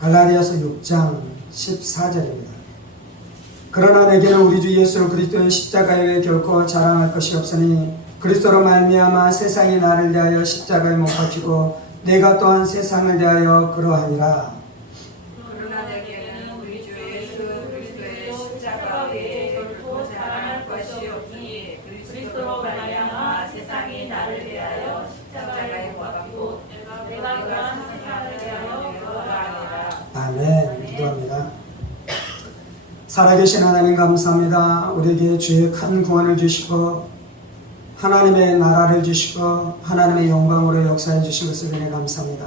갈라디아서 6장 14절입니다. 그러나 내게는 우리 주 예수 그리스도의 십자가에 외에 결코 자랑할 것이 없으니 그리스도로 말미암아 세상이 나를 대하여 십자가에 못 박히고 내가 또한 세상을 대하여 그러하니라. 그러나 내게는 우리 주 예수 그리스도의 십자가 외에 결코 자랑할 것이 없으니 그리스도로 말미암아 세상이 나를 대하여 십자가에 못 박히고 내가 또한 세상을 대하여 그러하니라. 아멘. 기도합니다. 살아계신 하나님 감사합니다. 우리에게 주의 큰 구원을 주시고 하나님의 나라를 주시고 하나님의 영광으로 역사해 주신 것을 은혜 감사합니다.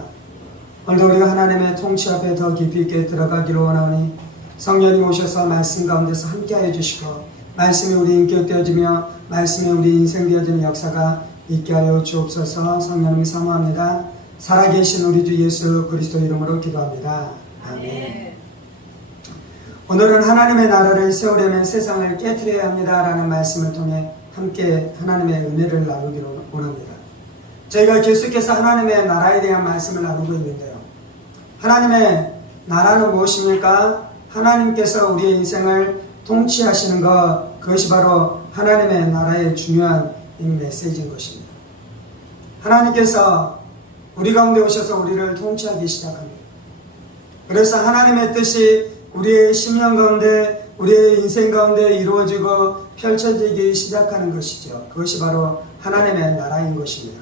오늘도 우리가 하나님의 통치 앞에 더 깊이 있게 들어가기를 원하오니 성령님 오셔서 말씀 가운데서 함께하여 주시고 말씀이 우리 인격 되어지며 말씀이 우리 인생 되어지는 역사가 있게 하여 주옵소서. 성령님 사모합니다. 살아계신 우리 주 예수 그리스도 이름으로 기도합니다. 아멘. 오늘은 하나님의 나라를 세우려면 세상을 깨트려야 합니다 라는 말씀을 통해 함께 하나님의 은혜를 나누기를 원합니다. 저희가 계속해서 하나님의 나라에 대한 말씀을 나누고 있는데요. 하나님의 나라는 무엇입니까? 하나님께서 우리의 인생을 통치하시는 것, 그것이 바로 하나님의 나라의 중요한 메시지인 것입니다. 하나님께서 우리 가운데 오셔서 우리를 통치하기 시작합니다. 그래서 하나님의 뜻이 우리의 심령 가운데 우리의 인생 가운데 이루어지고 펼쳐지기 시작하는 것이죠. 그것이 바로 하나님의 나라인 것입니다.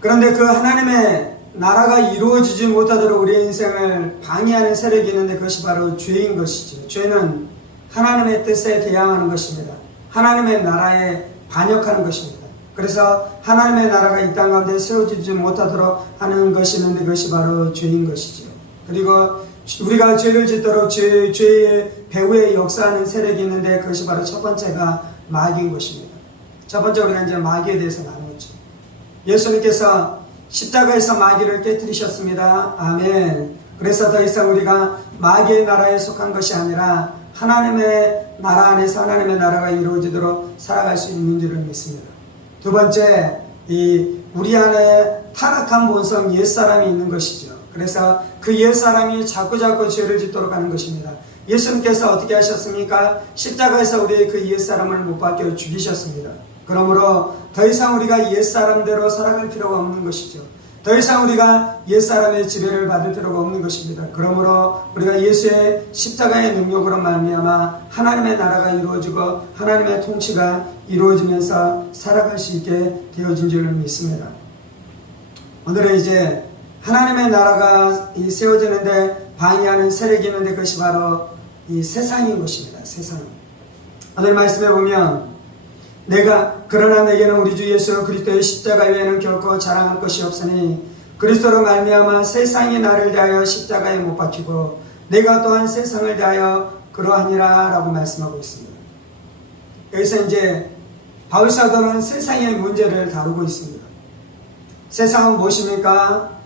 그런데 그 하나님의 나라가 이루어지지 못하도록 우리의 인생을 방해하는 세력이 있는데 그것이 바로 죄인 것이죠. 죄는 하나님의 뜻에 대항하는 것입니다. 하나님의 나라에 반역하는 것입니다. 그래서 하나님의 나라가 이 땅 가운데 세워지지 못하도록 하는 것이 있는데 그것이 바로 죄인 것이죠. 그리고 우리가 죄를 짓도록 죄의 배후에 역사하는 세력이 있는데 그것이 바로 첫 번째가 마귀인 것입니다. 첫 번째 우리가 이제 마귀에 대해서 나누었죠. 예수님께서 십자가에서 마귀를 깨뜨리셨습니다. 아멘. 그래서 더 이상 우리가 마귀의 나라에 속한 것이 아니라 하나님의 나라 안에서 하나님의 나라가 이루어지도록 살아갈 수 있는 줄을 믿습니다. 두 번째, 우리 안에 타락한 본성 옛사람이 있는 것이죠. 그래서 그 옛사람이 자꾸자꾸 죄를 짓도록 하는 것입니다. 예수님께서 어떻게 하셨습니까? 십자가에서 우리의 그 옛사람을 못 박혀 죽이셨습니다. 그러므로 더 이상 우리가 옛사람대로 살아갈 필요가 없는 것이죠. 더 이상 우리가 옛사람의 지배를 받을 필요가 없는 것입니다. 그러므로 우리가 예수의 십자가의 능력으로 말미암아 하나님의 나라가 이루어지고 하나님의 통치가 이루어지면서 살아갈 수 있게 되어진 줄을 믿습니다. 오늘은 이제 하나님의 나라가 세워지는데 방해하는 세력이 있는데 그것이 바로 이 세상인 것입니다. 세상. 오늘 말씀에 보면 그러나 내게는 우리 주 예수 그리스도의 십자가 외에는 결코 자랑할 것이 없으니 그리스도로 말미암아 세상이 나를 대하여 십자가에 못 박히고 내가 또한 세상을 대하여 그러하니라 라고 말씀하고 있습니다. 여기서 이제 바울 사도는 세상의 문제를 다루고 있습니다. 세상은 무엇입니까?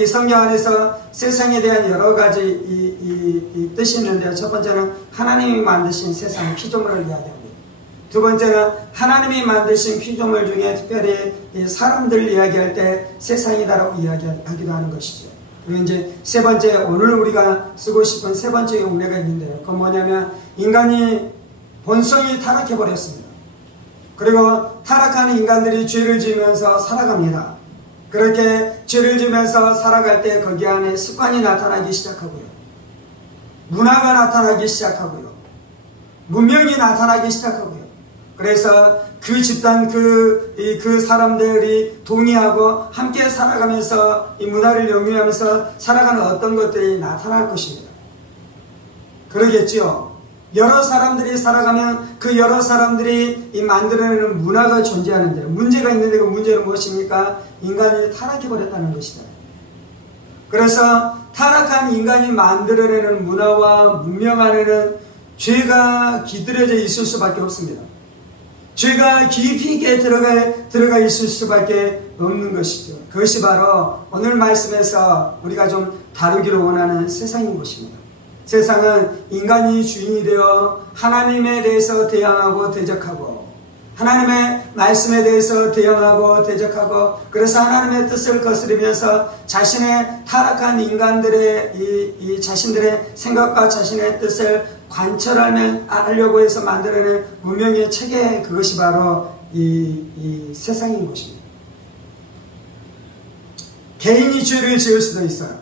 이 성경 안에서 세상에 대한 여러 가지 이 뜻이 있는데요. 첫 번째는 하나님이 만드신 세상 피조물을 이야기합니다. 두 번째는 하나님이 만드신 피조물 중에 특별히 사람들 이야기할 때 세상이다라고 이야기하기도 하는 것이죠. 그리고 이제 세 번째, 오늘 우리가 쓰고 싶은 세 번째 용례가 있는데요. 그건 뭐냐면 인간이 본성이 타락해버렸습니다. 그리고 타락하는 인간들이 죄를 지으면서 살아갑니다. 그렇게 죄를 지으면서 살아갈 때 거기 안에 습관이 나타나기 시작하고요. 문화가 나타나기 시작하고요. 문명이 나타나기 시작하고요. 그래서 그 집단, 그 사람들이 동의하고 함께 살아가면서 이 문화를 영위하면서 살아가는 어떤 것들이 나타날 것입니다. 그러겠지요. 여러 사람들이 살아가면 그 여러 사람들이 이 만들어내는 문화가 존재하는데 문제가 있는데 그 문제는 무엇입니까? 인간이 타락해버렸다는 것이다. 그래서 타락한 인간이 만들어내는 문화와 문명 안에는 죄가 깃들여져 있을 수밖에 없습니다. 죄가 깊이 있게 들어가 있을 수밖에 없는 것이죠. 그것이 바로 오늘 말씀에서 우리가 좀 다루기를 원하는 세상인 것입니다. 세상은 인간이 주인이 되어 하나님에 대해서 대항하고 대적하고 하나님의 말씀에 대해서 대응하고 대적하고, 그래서 하나님의 뜻을 거스르면서 자신의 타락한 인간들의 이 자신들의 생각과 자신의 뜻을 관철하려고 해서 만들어낸 문명의 체계, 그것이 바로 이 세상인 것입니다. 개인이 죄를 지을 수도 있어요.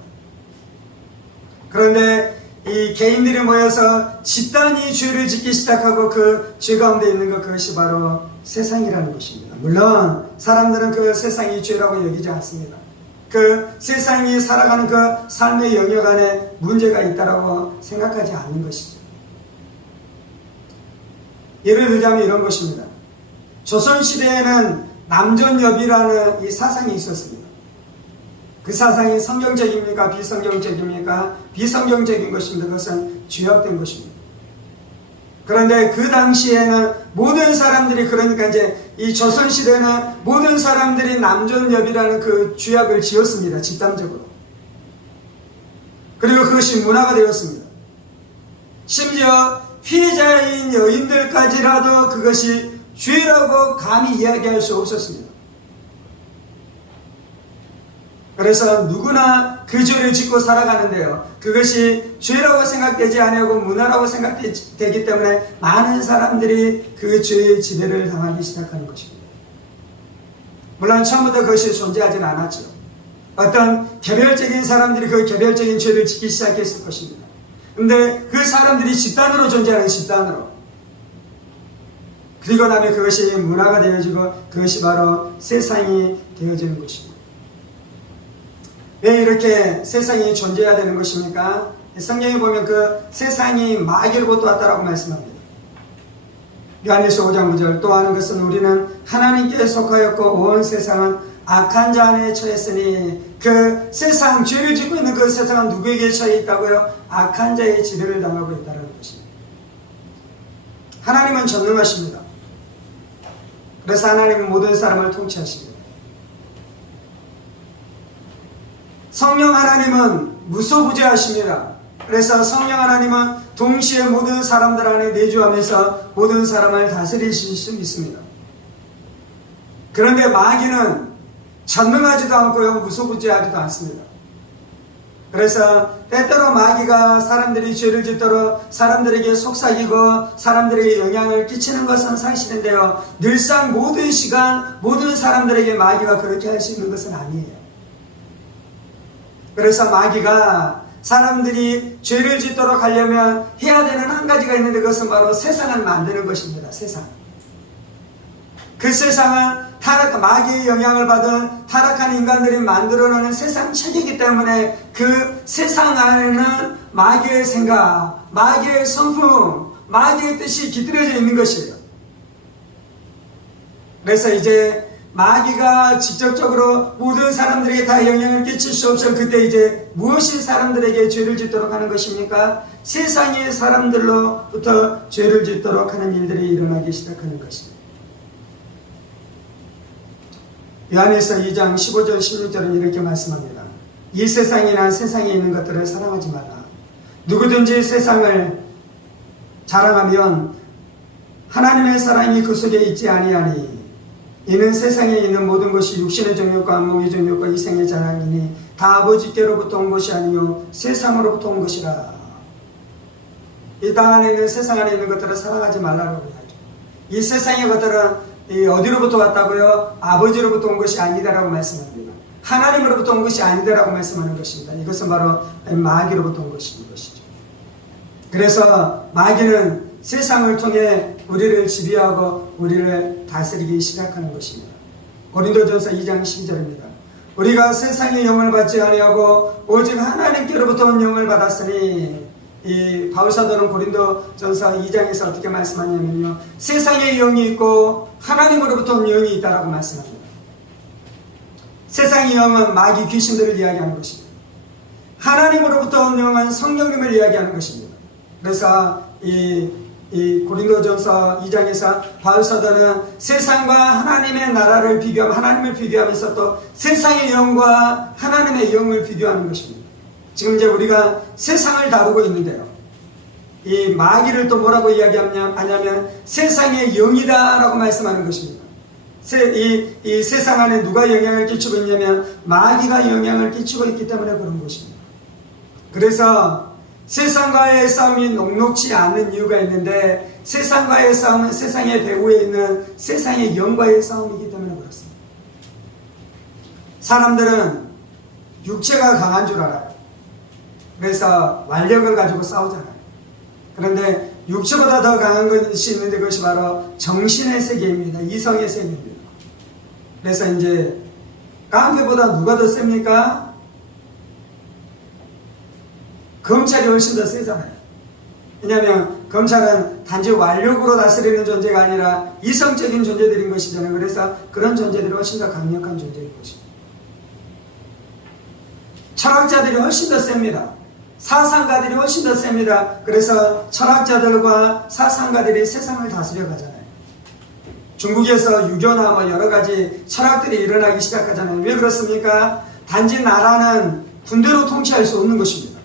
그런데 이 개인들이 모여서 집단이 죄를 짓기 시작하고 그 죄 가운데 있는 것, 그것이 바로 세상이라는 것입니다. 물론 사람들은 그 세상이 죄라고 여기지 않습니다. 그 세상이 살아가는 그 삶의 영역 안에 문제가 있다고 생각하지 않는 것이죠. 예를 들자면 이런 것입니다. 조선시대에는 남존여비라는 이 사상이 있었습니다. 그 사상이 성경적입니까? 비성경적입니까? 비성경적인 것입니다. 그것은 죄악된 것입니다. 그런데 그 당시에는 모든 사람들이, 그러니까 이제 이 조선시대는 모든 사람들이 남존여비라는 그 죄악을 지었습니다. 집단적으로. 그리고 그것이 문화가 되었습니다. 심지어 피해자인 여인들까지라도 그것이 죄라고 감히 이야기할 수 없었습니다. 그래서 누구나 그 죄를 짓고 살아가는데요, 그것이 죄라고 생각되지 아니하고 문화라고 생각되기 때문에 많은 사람들이 그 죄의 지배를 당하기 시작하는 것입니다. 물론 처음부터 그것이 존재하지는 않았죠. 어떤 개별적인 사람들이 그 개별적인 죄를 짓기 시작했을 것입니다. 근데 그 사람들이 집단으로 존재하는, 집단으로. 그리고 나면 그것이 문화가 되어지고 그것이 바로 세상이 되어지는 것입니다. 왜 이렇게 세상이 존재해야 되는 것입니까? 성경에 보면 그 세상이 마귀로부터 왔다라고 말씀합니다. 요한일서 5장 9절, 또 하는 것은 우리는 하나님께 속하였고 온 세상은 악한 자 안에 처했으니, 그 세상, 죄를 짓고 있는 그 세상은 누구에게 처해 있다고요? 악한 자의 지배를 당하고 있다는 것입니다. 하나님은 전능하십니다. 그래서 하나님은 모든 사람을 통치하십니다. 성령 하나님은 무소부재하십니다. 그래서 성령 하나님은 동시에 모든 사람들 안에 내주하면서 모든 사람을 다스리실 수 있습니다. 그런데 마귀는 전능하지도 않고요, 무소부재하지도 않습니다. 그래서 때때로 마귀가 사람들이 죄를 짓도록 사람들에게 속삭이고 사람들에게 영향을 끼치는 것은 사실인데요, 늘상 모든 시간 모든 사람들에게 마귀가 그렇게 할 수 있는 것은 아니에요. 그래서 마귀가 사람들이 죄를 짓도록 하려면 해야 되는 한 가지가 있는데, 그것은 바로 세상을 만드는 것입니다. 세상. 그 세상은 마귀의 영향을 받은 타락한 인간들이 만들어내는 세상 체계이기 때문에 그 세상 안에는 마귀의 생각, 마귀의 성품, 마귀의 뜻이 깃들여져 있는 것이에요. 그래서 이제 마귀가 직접적으로 모든 사람들에게 다 영향을 끼칠 수 없어요. 그때 이제 무엇이 사람들에게 죄를 짓도록 하는 것입니까? 세상의 사람들로부터 죄를 짓도록 하는 일들이 일어나기 시작하는 것입니다. 요한일서 2장 15절 16절은 이렇게 말씀합니다. 이 세상이나 세상에 있는 것들을 사랑하지 말라. 누구든지 세상을 자랑하면 하나님의 사랑이 그 속에 있지 아니하니, 이는 세상에 있는 모든 것이 육신의 정욕과 몸의 정욕과 이생의 자랑이니 다 아버지께로부터 온 것이 아니요 세상으로부터 온 것이라. 이 땅 안에 있는, 세상 안에 있는 것들을 사랑하지 말라고 하죠. 이 세상의 것들은 어디로부터 왔다고요? 아버지로부터 온 것이 아니다라고 말씀합니다. 하나님으로부터 온 것이 아니다라고 말씀하는 것입니다. 이것은 바로 마귀로부터 온 것인 것이죠. 그래서 마귀는 세상을 통해 우리를 지배하고 우리를 다스리기 시작하는 것입니다. 고린도전서 2장 12절입니다. 우리가 세상의 영을 받지 아니하고 오직 하나님께로부터 온 영을 받았으니, 이 바울사도는 고린도전서 2장에서 어떻게 말씀하냐면요, 세상의 영이 있고 하나님으로부터 온 영이 있다라고 말씀합니다. 세상의 영은 마귀 귀신들을 이야기하는 것입니다. 하나님으로부터 온 영은 성령님을 이야기하는 것입니다. 그래서 이 고린도전서 2장에서 바울사도는 세상과 하나님의 나라를 비교하며, 하나님을 비교하면서 또 세상의 영과 하나님의 영을 비교하는 것입니다. 지금 이제 우리가 세상을 다루고 있는데요, 이 마귀를 또 뭐라고 이야기하냐면 세상의 영이다라고 말씀하는 것입니다. 이 세상 안에 누가 영향을 끼치고 있냐면 마귀가 영향을 끼치고 있기 때문에 그런 것입니다. 그래서 세상과의 싸움이 녹록지 않은 이유가 있는데 세상과의 싸움은 세상의 배후에 있는 세상의 영과의 싸움이기 때문에 그렇습니다. 사람들은 육체가 강한 줄 알아요. 그래서 완력을 가지고 싸우잖아요. 그런데 육체보다 더 강한 것이 있는데 그것이 바로 정신의 세계입니다. 이성의 세계입니다. 그래서 이제 깡패보다 누가 더 셉니까? 검찰이 훨씬 더 세잖아요. 왜냐하면 검찰은 단지 완력으로 다스리는 존재가 아니라 이성적인 존재들인 것이잖아요. 그래서 그런 존재들이 훨씬 더 강력한 존재인 것입니다. 철학자들이 훨씬 더 셉니다. 사상가들이 훨씬 더 셉니다. 그래서 철학자들과 사상가들이 세상을 다스려 가잖아요. 중국에서 유교나 뭐 여러 가지 철학들이 일어나기 시작하잖아요. 왜 그렇습니까? 단지 나라는 군대로 통치할 수 없는 것입니다.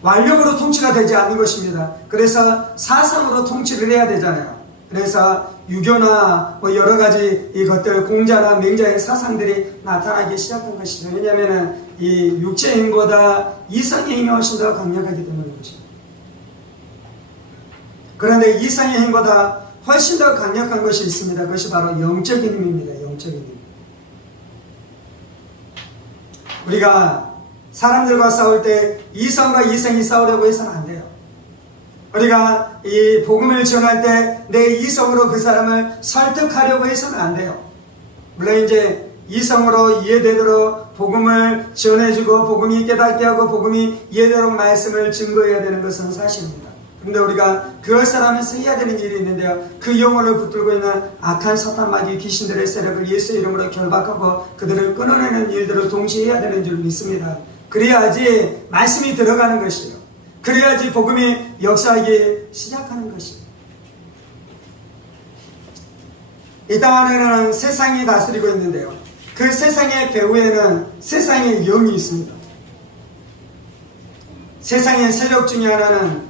완력으로 통치가 되지 않는 것입니다. 그래서 사상으로 통치를 해야 되잖아요. 그래서 유교나 뭐 여러 가지 이것들 공자나 맹자의 사상들이 나타나기 시작한 것이죠. 왜냐하면 이 육체의 힘보다 이성의 힘이 훨씬 더 강력하기 때문인 것입니다. 그런데 이성의 힘보다 훨씬 더 강력한 것이 있습니다. 그것이 바로 영적인 힘입니다. 영적인 힘. 우리가 사람들과 싸울 때 이성과 이성이 싸우려고 해서는 안 돼요. 우리가 이 복음을 전할 때 내 이성으로 그 사람을 설득하려고 해서는 안 돼요. 물론 이제 이성으로 이해되도록 복음을 전해주고 복음이 깨닫게 하고 복음이 이해되도록 말씀을 증거해야 되는 것은 사실입니다. 그런데 우리가 그것을 하면서 해야 되는 일이 있는데요. 그 영혼을 붙들고 있는 악한 사탄 마귀 귀신들의 세력을 예수의 이름으로 결박하고 그들을 끊어내는 일들을 동시에 해야 되는 줄 믿습니다. 그래야지 말씀이 들어가는 것이에요. 그래야지 복음이 역사하기 시작하는 것이에요. 이 땅 안에는 세상이 다스리고 있는데요. 그 세상의 배후에는 세상의 영이 있습니다. 세상의 세력 중에 하나는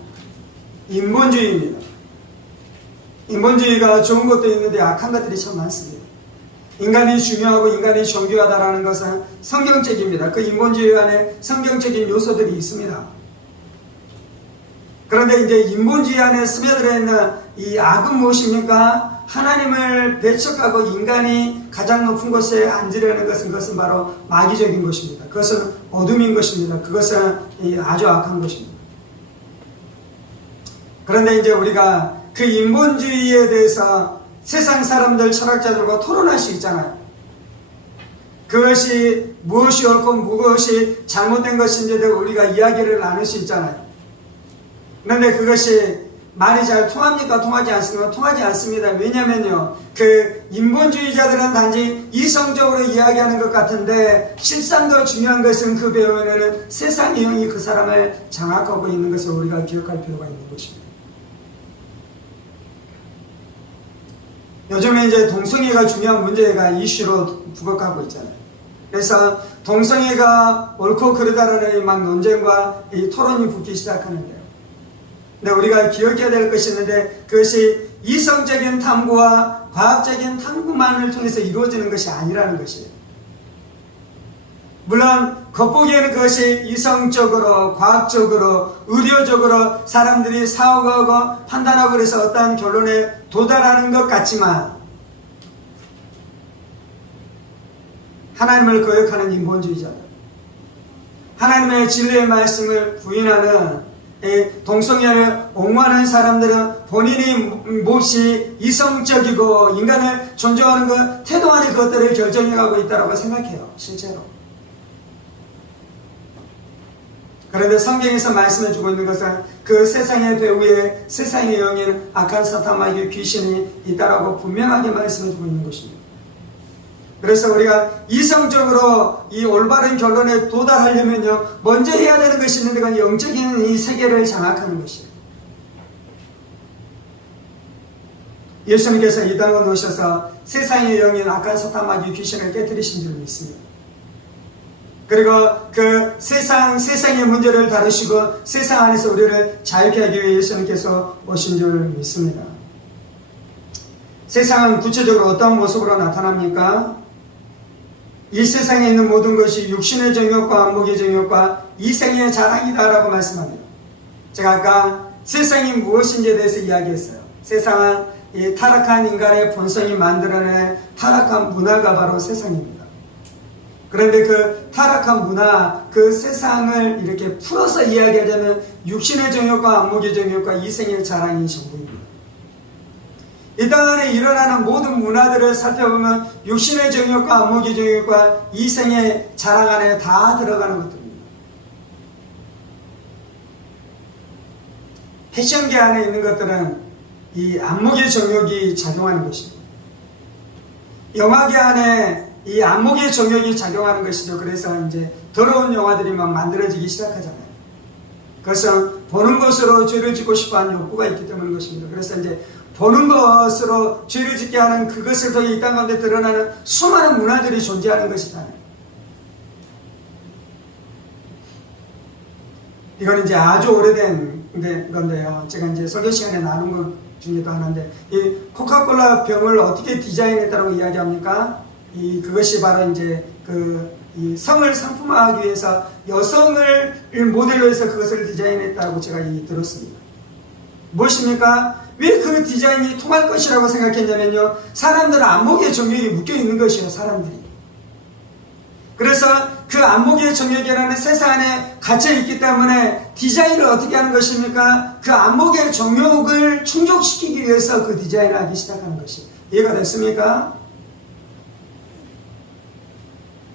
인본주의입니다. 인본주의가 좋은 것도 있는데 악한 것들이 참 많습니다. 인간이 중요하고 인간이 정교하다라는 것은 성경적입니다. 그 인본주의 안에 성경적인 요소들이 있습니다. 그런데 이제 인본주의 안에 스며들어 있는 이 악은 무엇입니까? 하나님을 배척하고 인간이 가장 높은 곳에 앉으려는 것은 그것은 바로 마귀적인 것입니다. 그것은 어둠인 것입니다. 그것은 아주 악한 것입니다. 그런데 이제 우리가 그 인본주의에 대해서 세상 사람들 철학자들과 토론할 수 있잖아요. 그것이 무엇이 옳고 무엇이 잘못된 것인지에 대해 우리가 이야기를 나눌 수 있잖아요. 그런데 그것이 말이 잘 통합니까? 통하지 않습니까? 통하지 않습니다. 왜냐면요, 그 인본주의자들은 단지 이성적으로 이야기하는 것 같은데 실상 더 중요한 것은 그 배후에는 세상의 영이 그 사람을 장악하고 있는 것을 우리가 기억할 필요가 있는 것입니다. 요즘에 이제 동성애가 중요한 문제가 이슈로 부각하고 있잖아요. 그래서 동성애가 옳고 그르다라는 막 논쟁과 이 토론이 붙기 시작하는데요. 근데 우리가 기억해야 될 것이 있는데 그것이 이성적인 탐구와 과학적인 탐구만을 통해서 이루어지는 것이 아니라는 것이에요. 물론 겉보기에는 그것이 이성적으로 과학적으로 의료적으로 사람들이 사고하고 판단하고 그래서 어떠한 결론에 도달하는 것 같지만 하나님을 거역하는 인본주의자들, 하나님의 진리의 말씀을 부인하는 동성애를 옹호하는 사람들은 본인이 몹시 이성적이고 인간을 존중하는 것, 태도 안에 그것들을 결정해가고 있다고 생각해요. 실제로. 그런데 성경에서 말씀해주고 있는 것은 그 세상의 배후에 세상의 영인 악한 사탄 마귀 귀신이 있다라고 분명하게 말씀해주고 있는 것입니다. 그래서 우리가 이성적으로 이 올바른 결론에 도달하려면요, 먼저 해야 되는 것이 있는데 그건 영적인 이 세계를 장악하는 것이에요. 예수님께서 이 땅에 오셔서 세상의 영인 악한 사탄 마귀 귀신을 깨뜨리신 줄 믿습니다. 그리고 그 세상의 문제를 다루시고 세상 안에서 우리를 자유케 하기 위해 예수님께서 오신 줄 믿습니다. 세상은 구체적으로 어떤 모습으로 나타납니까? 이 세상에 있는 모든 것이 육신의 정욕과 안목의 정욕과 이생의 자랑이다라고 말씀합니다. 제가 아까 세상이 무엇인지에 대해서 이야기했어요. 세상은 이 타락한 인간의 본성이 만들어낸 타락한 문화가 바로 세상입니다. 그런데 그 타락한 문화, 그 세상을 이렇게 풀어서 이야기하자면 육신의 정욕과 안목의 정욕과 이생의 자랑이 전부입니다. 이 땅 안에 일어나는 모든 문화들을 살펴보면 육신의 정욕과 안목의 정욕과 이생의 자랑 안에 다 들어가는 것들입니다. 패션계 안에 있는 것들은 이 안목의 정욕이 작용하는 것입니다. 영화계 안에 이 안목의 정욕이 작용하는 것이죠. 그래서 이제 더러운 영화들이 막 만들어지기 시작하잖아요. 그것은 보는 것으로 죄를 짓고 싶어 하는 욕구가 있기 때문인 것입니다. 그래서 이제 보는 것으로 죄를 짓게 하는 그것을 통해 이 땅 가운데 드러나는 수많은 문화들이 존재하는 것이잖아요. 이건 이제 아주 오래된 건데요. 제가 이제 설교 시간에 나눈 것 중에도 하나인데, 이 코카콜라 병을 어떻게 디자인했다고 이야기합니까? 그것이 바로 이제 이 성을 상품화하기 위해서 여성을 모델로 해서 그것을 디자인했다고 제가 들었습니다. 무엇입니까? 왜 그 디자인이 통할 것이라고 생각했냐면요, 사람들은 안목의 정욕이 묶여있는 것이요, 사람들이. 그래서 그 안목의 정욕이라는 세상 안에 갇혀있기 때문에 디자인을 어떻게 하는 것입니까? 그 안목의 정욕을 충족시키기 위해서 그 디자인을 하기 시작하는 것이. 이해가 됐습니까?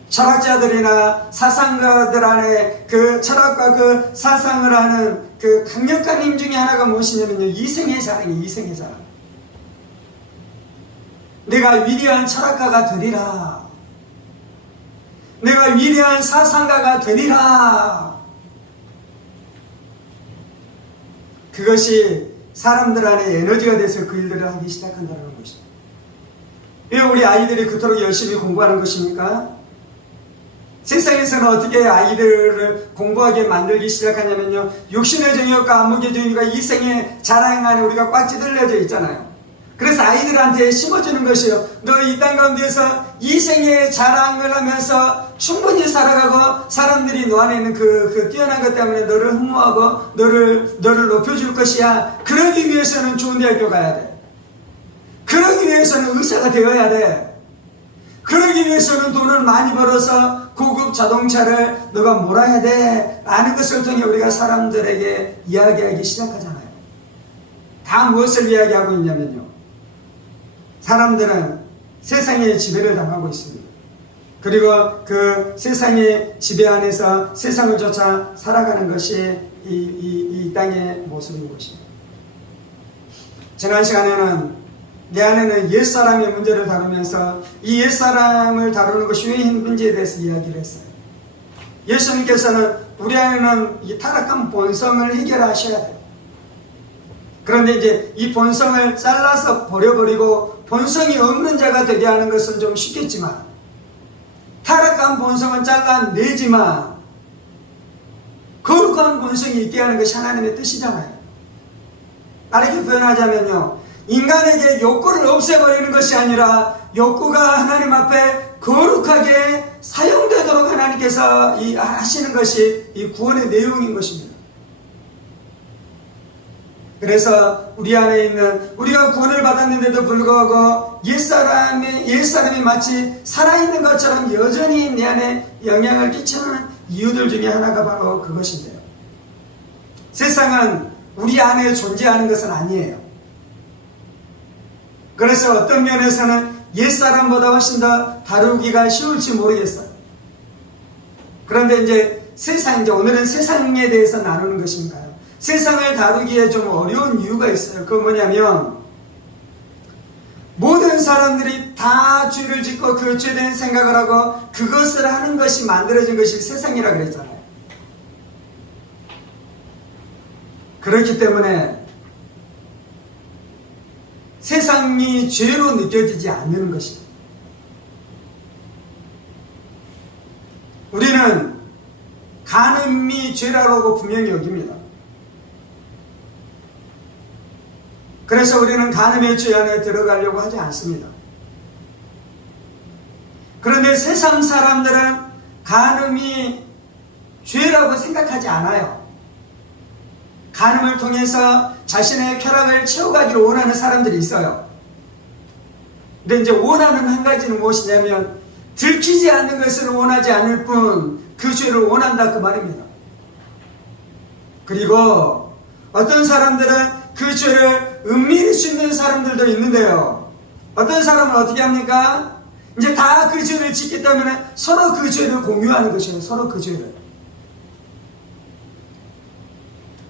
철학자들이나 사상가들 안에 그 철학과 그 사상을 하는 그 강력한 힘 중에 하나가 무엇이냐면요, 이생의 자랑이에요. 이생의 자랑. 내가 위대한 철학가가 되리라. 내가 위대한 사상가가 되리라. 그것이 사람들 안에 에너지가 돼서 그 일들을 하기 시작한다는 것입니다. 왜 우리 아이들이 그토록 열심히 공부하는 것입니까? 세상에서는 어떻게 아이들을 공부하게 만들기 시작하냐면요, 육신의 정욕과 안목의 정욕과 이생의 자랑 안에 우리가 꽉 찌들려져 있잖아요. 그래서 아이들한테 심어주는 것이요, 너 이 땅 가운데서 이생의 자랑을 하면서 충분히 살아가고 사람들이 너 안에 있는 그 뛰어난 것 때문에 너를 흠모하고 너를 높여줄 것이야. 그러기 위해서는 좋은 대학교 가야 돼. 그러기 위해서는 의사가 되어야 돼. 그러기 위해서는 돈을 많이 벌어서 고급 자동차를 너가 몰아야 돼 라는 것을 통해 우리가 사람들에게 이야기하기 시작하잖아요. 다 무엇을 이야기하고 있냐면요, 사람들은 세상의 지배를 당하고 있습니다. 그리고 그 세상의 지배 안에서 세상을 쫓아 살아가는 것이 이 땅의 모습인 것입니다. 지난 시간에는 내 안에는 옛사람의 문제를 다루면서 이 옛사람을 다루는 것이 왜 힘든지에 대해서 이야기를 했어요. 예수님께서는 우리 안에는 이 타락한 본성을 해결하셔야 돼요. 그런데 이제 이 본성을 잘라서 버려버리고 본성이 없는 자가 되게 하는 것은 좀 쉽겠지만, 타락한 본성은 잘라내지만 거룩한 본성이 있게 하는 것이 하나님의 뜻이잖아요. 다르게 표현하자면요, 인간에게 욕구를 없애버리는 것이 아니라 욕구가 하나님 앞에 거룩하게 사용되도록 하나님께서 하시는 것이 이 구원의 내용인 것입니다. 그래서 우리 안에 있는, 우리가 구원을 받았는데도 불구하고 옛사람이 마치 살아있는 것처럼 여전히 내 안에 영향을 끼치는 이유들 중에 하나가 바로 그것인데요, 세상은 우리 안에 존재하는 것은 아니에요. 그래서 어떤 면에서는 옛사람보다 훨씬 더 다루기가 쉬울지 모르겠어요. 그런데 이제 오늘은 세상에 대해서 나누는 것인가요? 세상을 다루기에 좀 어려운 이유가 있어요. 그건 뭐냐면, 모든 사람들이 다 죄를 짓고 그 죄된 생각을 하고 그것을 하는 것이 만들어진 것이 세상이라 그랬잖아요. 그렇기 때문에 세상이 죄로 느껴지지 않는 것입니다. 우리는 간음이 죄라고 분명히 여깁니다. 그래서 우리는 간음의 죄 안에 들어가려고 하지 않습니다. 그런데 세상 사람들은 간음이 죄라고 생각하지 않아요. 간음을 통해서 자신의 쾌락을 채워가기를 원하는 사람들이 있어요. 근데 이제 원하는 한 가지는 무엇이냐면 들키지 않는 것을 원하지 않을 뿐 그 죄를 원한다 그 말입니다. 그리고 어떤 사람들은 그 죄를 은밀히 숨는 사람들도 있는데요. 어떤 사람은 어떻게 합니까? 이제 다 그 죄를 짓기 때문에 서로 그 죄를 공유하는 것이에요. 서로 그 죄를.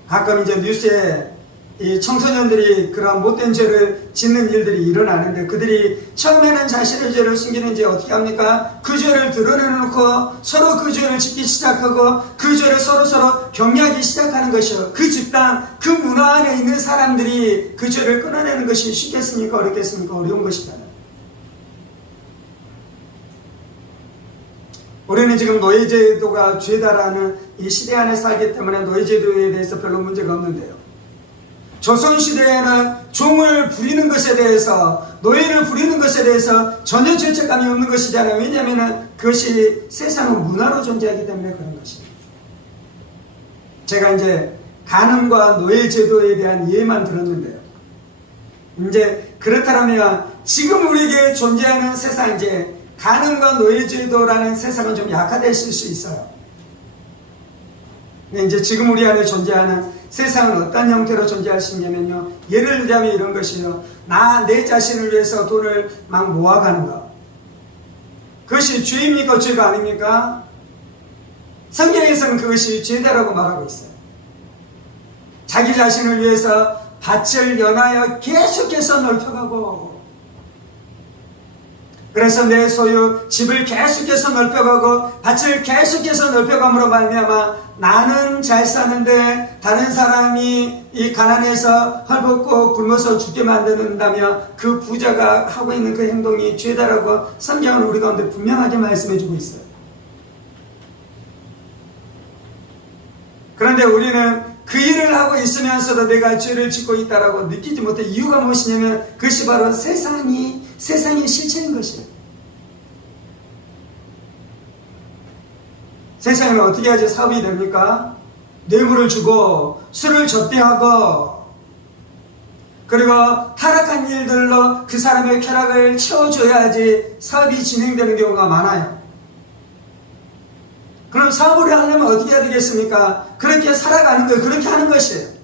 가끔 이제 뉴스에 이 청소년들이 그런 못된 죄를 짓는 일들이 일어나는데 그들이 처음에는 자신의 죄를 숨기는 이제 어떻게 합니까? 그 죄를 드러내놓고 서로 그 죄를 짓기 시작하고 그 죄를 서로 경계하기 시작하는 것이요. 그 집단, 그 문화 안에 있는 사람들이 그 죄를 끊어내는 것이 쉽겠습니까? 어렵겠습니까? 어려운 것이잖아요. 우리는 지금 노예제도가 죄다라는 이 시대 안에 살기 때문에 노예제도에 대해서 별로 문제가 없는데요. 조선시대에는 종을 부리는 것에 대해서, 노예를 부리는 것에 대해서 전혀 죄책감이 없는 것이잖아요. 왜냐하면 그것이 세상은 문화로 존재하기 때문에 그런 것입니다. 제가 이제 간음과 노예제도에 대한 예만 들었는데요. 이제 그렇다면 지금 우리에게 존재하는 세상, 이제 간음과 노예제도라는 세상은 좀 약화됐을 수 있어요. 근데 이제 지금 우리 안에 존재하는 세상은 어떤 형태로 존재할 수 있냐면요. 예를 들자면 이런 것이요. 내 자신을 위해서 돈을 막 모아가는 것. 그것이 죄입니까? 죄가 아닙니까? 성경에서는 그것이 죄다라고 말하고 있어요. 자기 자신을 위해서 밭을 연하여 계속해서 넓혀가고, 그래서 내 소유 집을 계속해서 넓혀가고 밭을 계속해서 넓혀감으로 말미암아 나는 잘 사는데 다른 사람이 이 가난해서 헐벗고 굶어서 죽게 만든다며 그 부자가 하고 있는 그 행동이 죄다라고 성경은 우리 가운데 분명하게 말씀해주고 있어요. 그런데 우리는 그 일을 하고 있으면서도 내가 죄를 짓고 있다라고 느끼지 못해. 이유가 무엇이냐면 그것이 바로 세상의 실체인 것이에요. 세상에는 어떻게 하지 사업이 됩니까? 뇌물을 주고 술을 접대하고 그리고 타락한 일들로 그 사람의 쾌락을 채워줘야지 사업이 진행되는 경우가 많아요. 그럼 사업을 하려면 어떻게 해야 되겠습니까? 그렇게 살아가는 거예요. 그렇게 하는 것이에요.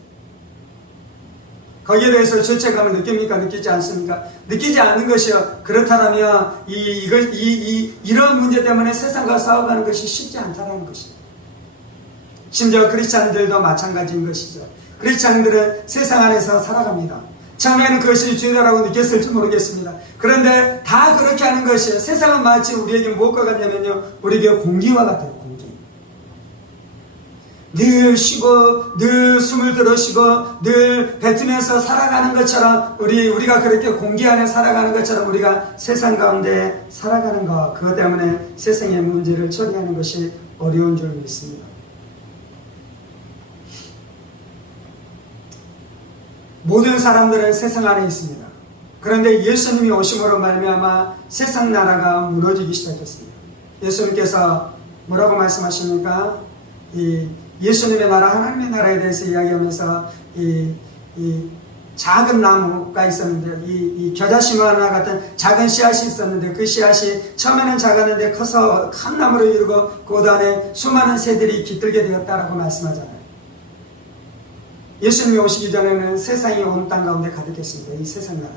거기에 대해서 죄책감을 느낍니까? 느끼지 않습니까? 느끼지 않는 것이요. 그렇다면 이런 문제 때문에 세상과 싸워가는 것이 쉽지 않다는 것이에요. 심지어 크리스찬들도 마찬가지인 것이죠. 크리스찬들은 세상 안에서 살아갑니다. 처음에는 그것이 죄다라고 느꼈을지 모르겠습니다. 그런데 다 그렇게 하는 것이에요. 세상은 마치 우리에게 무엇과 같냐면요. 우리에게 공기와 같아요. 공기. 늘 쉬고 늘 숨을 들어 쉬고 늘 뱉으면서 살아가는 것처럼 우리가 그렇게 공기 안에 살아가는 것처럼 우리가 세상 가운데 살아가는 것, 그것 때문에 세상의 문제를 처리하는 것이 어려운 줄 믿습니다. 모든 사람들은 세상 안에 있습니다. 그런데 예수님이 오심으로 말미암아 세상 나라가 무너지기 시작했습니다. 예수님께서 뭐라고 말씀하십니까? 예수님의 나라, 하나님의 나라에 대해서 이야기하면서 이 작은 나무가 있었는데 이 겨자씨와 하나 같은 작은 씨앗이 있었는데 그 씨앗이 처음에는 작았는데 커서 큰 나무로 이루고 그 안에 수많은 새들이 깃들게 되었다라고 말씀하잖아요. 예수님이 오시기 전에는 세상이 온 땅 가운데 가득했습니다. 이 세상 나라가.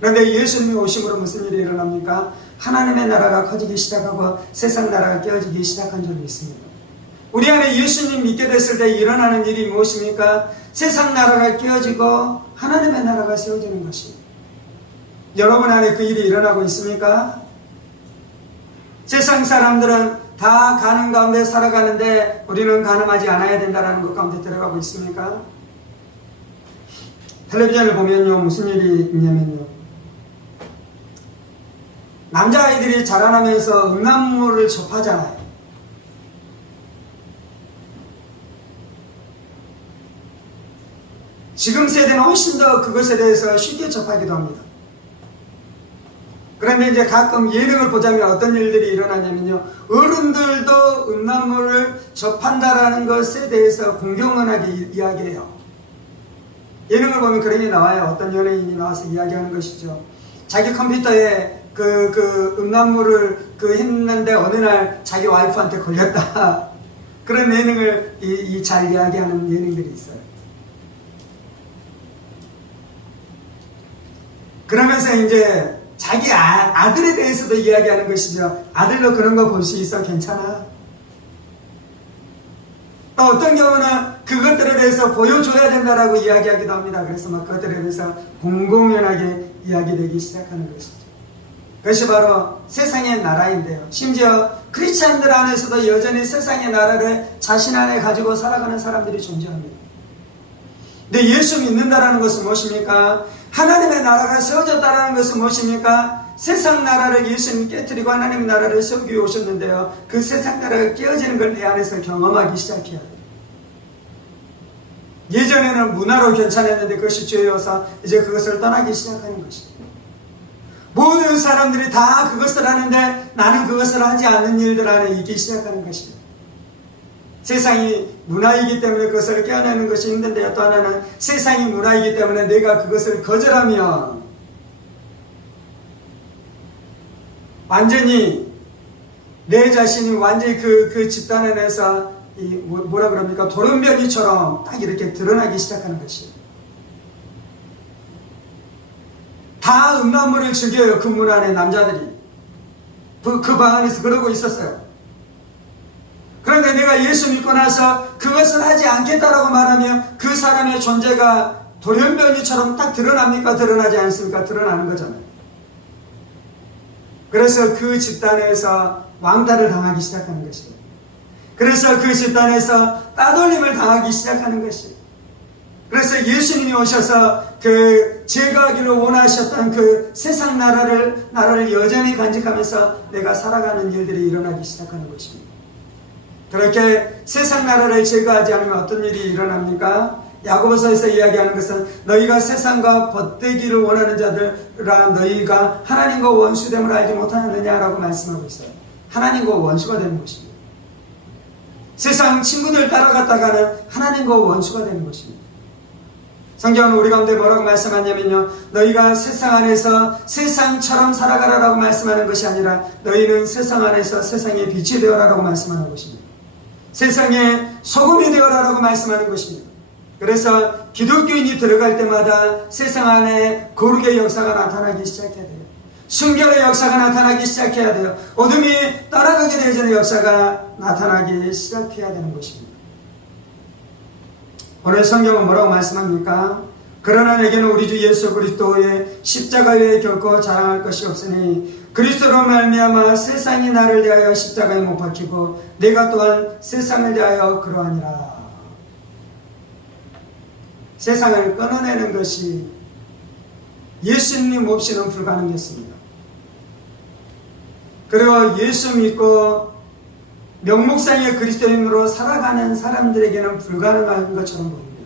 그런데 예수님이 오심으로 무슨 일이 일어납니까? 하나님의 나라가 커지기 시작하고 세상 나라가 깨어지기 시작한 줄 믿습니다. 우리 안에 예수님 믿게 됐을 때 일어나는 일이 무엇입니까? 세상 나라가 깨어지고 하나님의 나라가 세워지는 것입니다. 여러분 안에 그 일이 일어나고 있습니까? 세상 사람들은 다 가는 가운데 살아가는데 우리는 가늠하지 않아야 된다는 것 가운데 들어가고 있습니까? 텔레비전을 보면요, 무슨 일이 있냐면요, 남자아이들이 자라나면서 음란물을 접하잖아요. 지금 세대는 훨씬 더 그것에 대해서 쉽게 접하기도 합니다. 그런데 이제 가끔 예능을 보자면 어떤 일들이 일어나냐면요, 어른들도 음란물을 접한다라는 것에 대해서 공경연하게 이야기해요. 예능을 보면 그런 게 나와요. 어떤 연예인이 나와서 이야기하는 것이죠. 자기 컴퓨터에 그 음란물을 했는데 어느 날 자기 와이프한테 걸렸다. 그런 예능을 잘 이야기하는 예능들이 있어요. 그러면서 이제 자기 아들에 대해서도 이야기하는 것이죠. 아들도 그런 거 볼 수 있어? 괜찮아? 또 어떤 경우는 그것들에 대해서 보여줘야 된다라고 이야기하기도 합니다. 그래서 막 그것들에 대해서 공공연하게 이야기되기 시작하는 것이죠. 그것이 바로 세상의 나라인데요. 심지어 크리스찬들 안에서도 여전히 세상의 나라를 자신 안에 가지고 살아가는 사람들이 존재합니다. 근데 예수 믿는다라는 것은 무엇입니까? 하나님의 나라가 세워졌다라는 것은 무엇입니까? 세상 나라를 예수님이 깨뜨리고 하나님의 나라를 세우기 위해 오셨는데요, 그 세상 나라가 깨어지는 걸 내 안에서 경험하기 시작해야 돼요. 예전에는 문화로 괜찮았는데 그것이 죄여서 이제 그것을 떠나기 시작하는 것입니다. 모든 사람들이 다 그것을 하는데 나는 그것을 하지 않는 일들 안에 있기 시작하는 것입니다. 세상이 문화이기 때문에 그것을 깨어내는 것이 힘든데요, 또 하나는 세상이 문화이기 때문에 내가 그것을 거절하면 완전히 내 자신이 완전히 그 집단 안에서 뭐라 그럽니까? 돌연변이처럼 딱 이렇게 드러나기 시작하는 것이에요. 다 음란물을 즐겨요. 그 문 안에 남자들이 그 방 안에서 그러고 있었어요. 그런데 내가 예수 믿고 나서 그것을 하지 않겠다라고 말하면 그 사람의 존재가 돌연변이처럼 딱 드러납니까? 드러나지 않습니까? 드러나는 거잖아요. 그래서 그 집단에서 왕따를 당하기 시작하는 것이에요. 그래서 그 집단에서 따돌림을 당하기 시작하는 것이에요. 그래서 예수님이 오셔서 그 제거하기를 원하셨던 그 세상 나라를 여전히 간직하면서 내가 살아가는 일들이 일어나기 시작하는 것입니다. 그렇게 세상 나라를 제거하지 않으면 어떤 일이 일어납니까? 야고보서에서 이야기하는 것은 너희가 세상과 벗되기를 원하는 자들아 너희가 하나님과 원수됨을 알지 못하느냐라고 말씀하고 있어요. 하나님과 원수가 되는 것입니다. 세상 친구들 따라갔다가는 하나님과 원수가 되는 것입니다. 성경은 우리 가운데 뭐라고 말씀하냐면요, 너희가 세상 안에서 세상처럼 살아가라라고 말씀하는 것이 아니라 너희는 세상 안에서 세상의 빛이 되어라라고 말씀하는 것입니다. 세상의 소금이 되어라라고 말씀하는 것입니다. 그래서 기독교인이 들어갈 때마다 세상 안에 거룩의 역사가 나타나기 시작해야 돼요. 순결의 역사가 나타나기 시작해야 돼요. 어둠이 떠나가게 되는 역사가 나타나기 시작해야 되는 것입니다. 오늘 성경은 뭐라고 말씀합니까? 그러나 내게는 우리 주 예수 그리스도의 십자가 외에 결코 자랑할 것이 없으니 그리스도로 말미암아 세상이 나를 대하여 십자가에 못 박히고 내가 또한 세상을 대하여 그러하니라. 세상을 끊어내는 것이 예수님 없이는 불가능했습니다. 그리고 예수 믿고 명목상의 그리스도인으로 살아가는 사람들에게는 불가능한 것처럼 보입니다.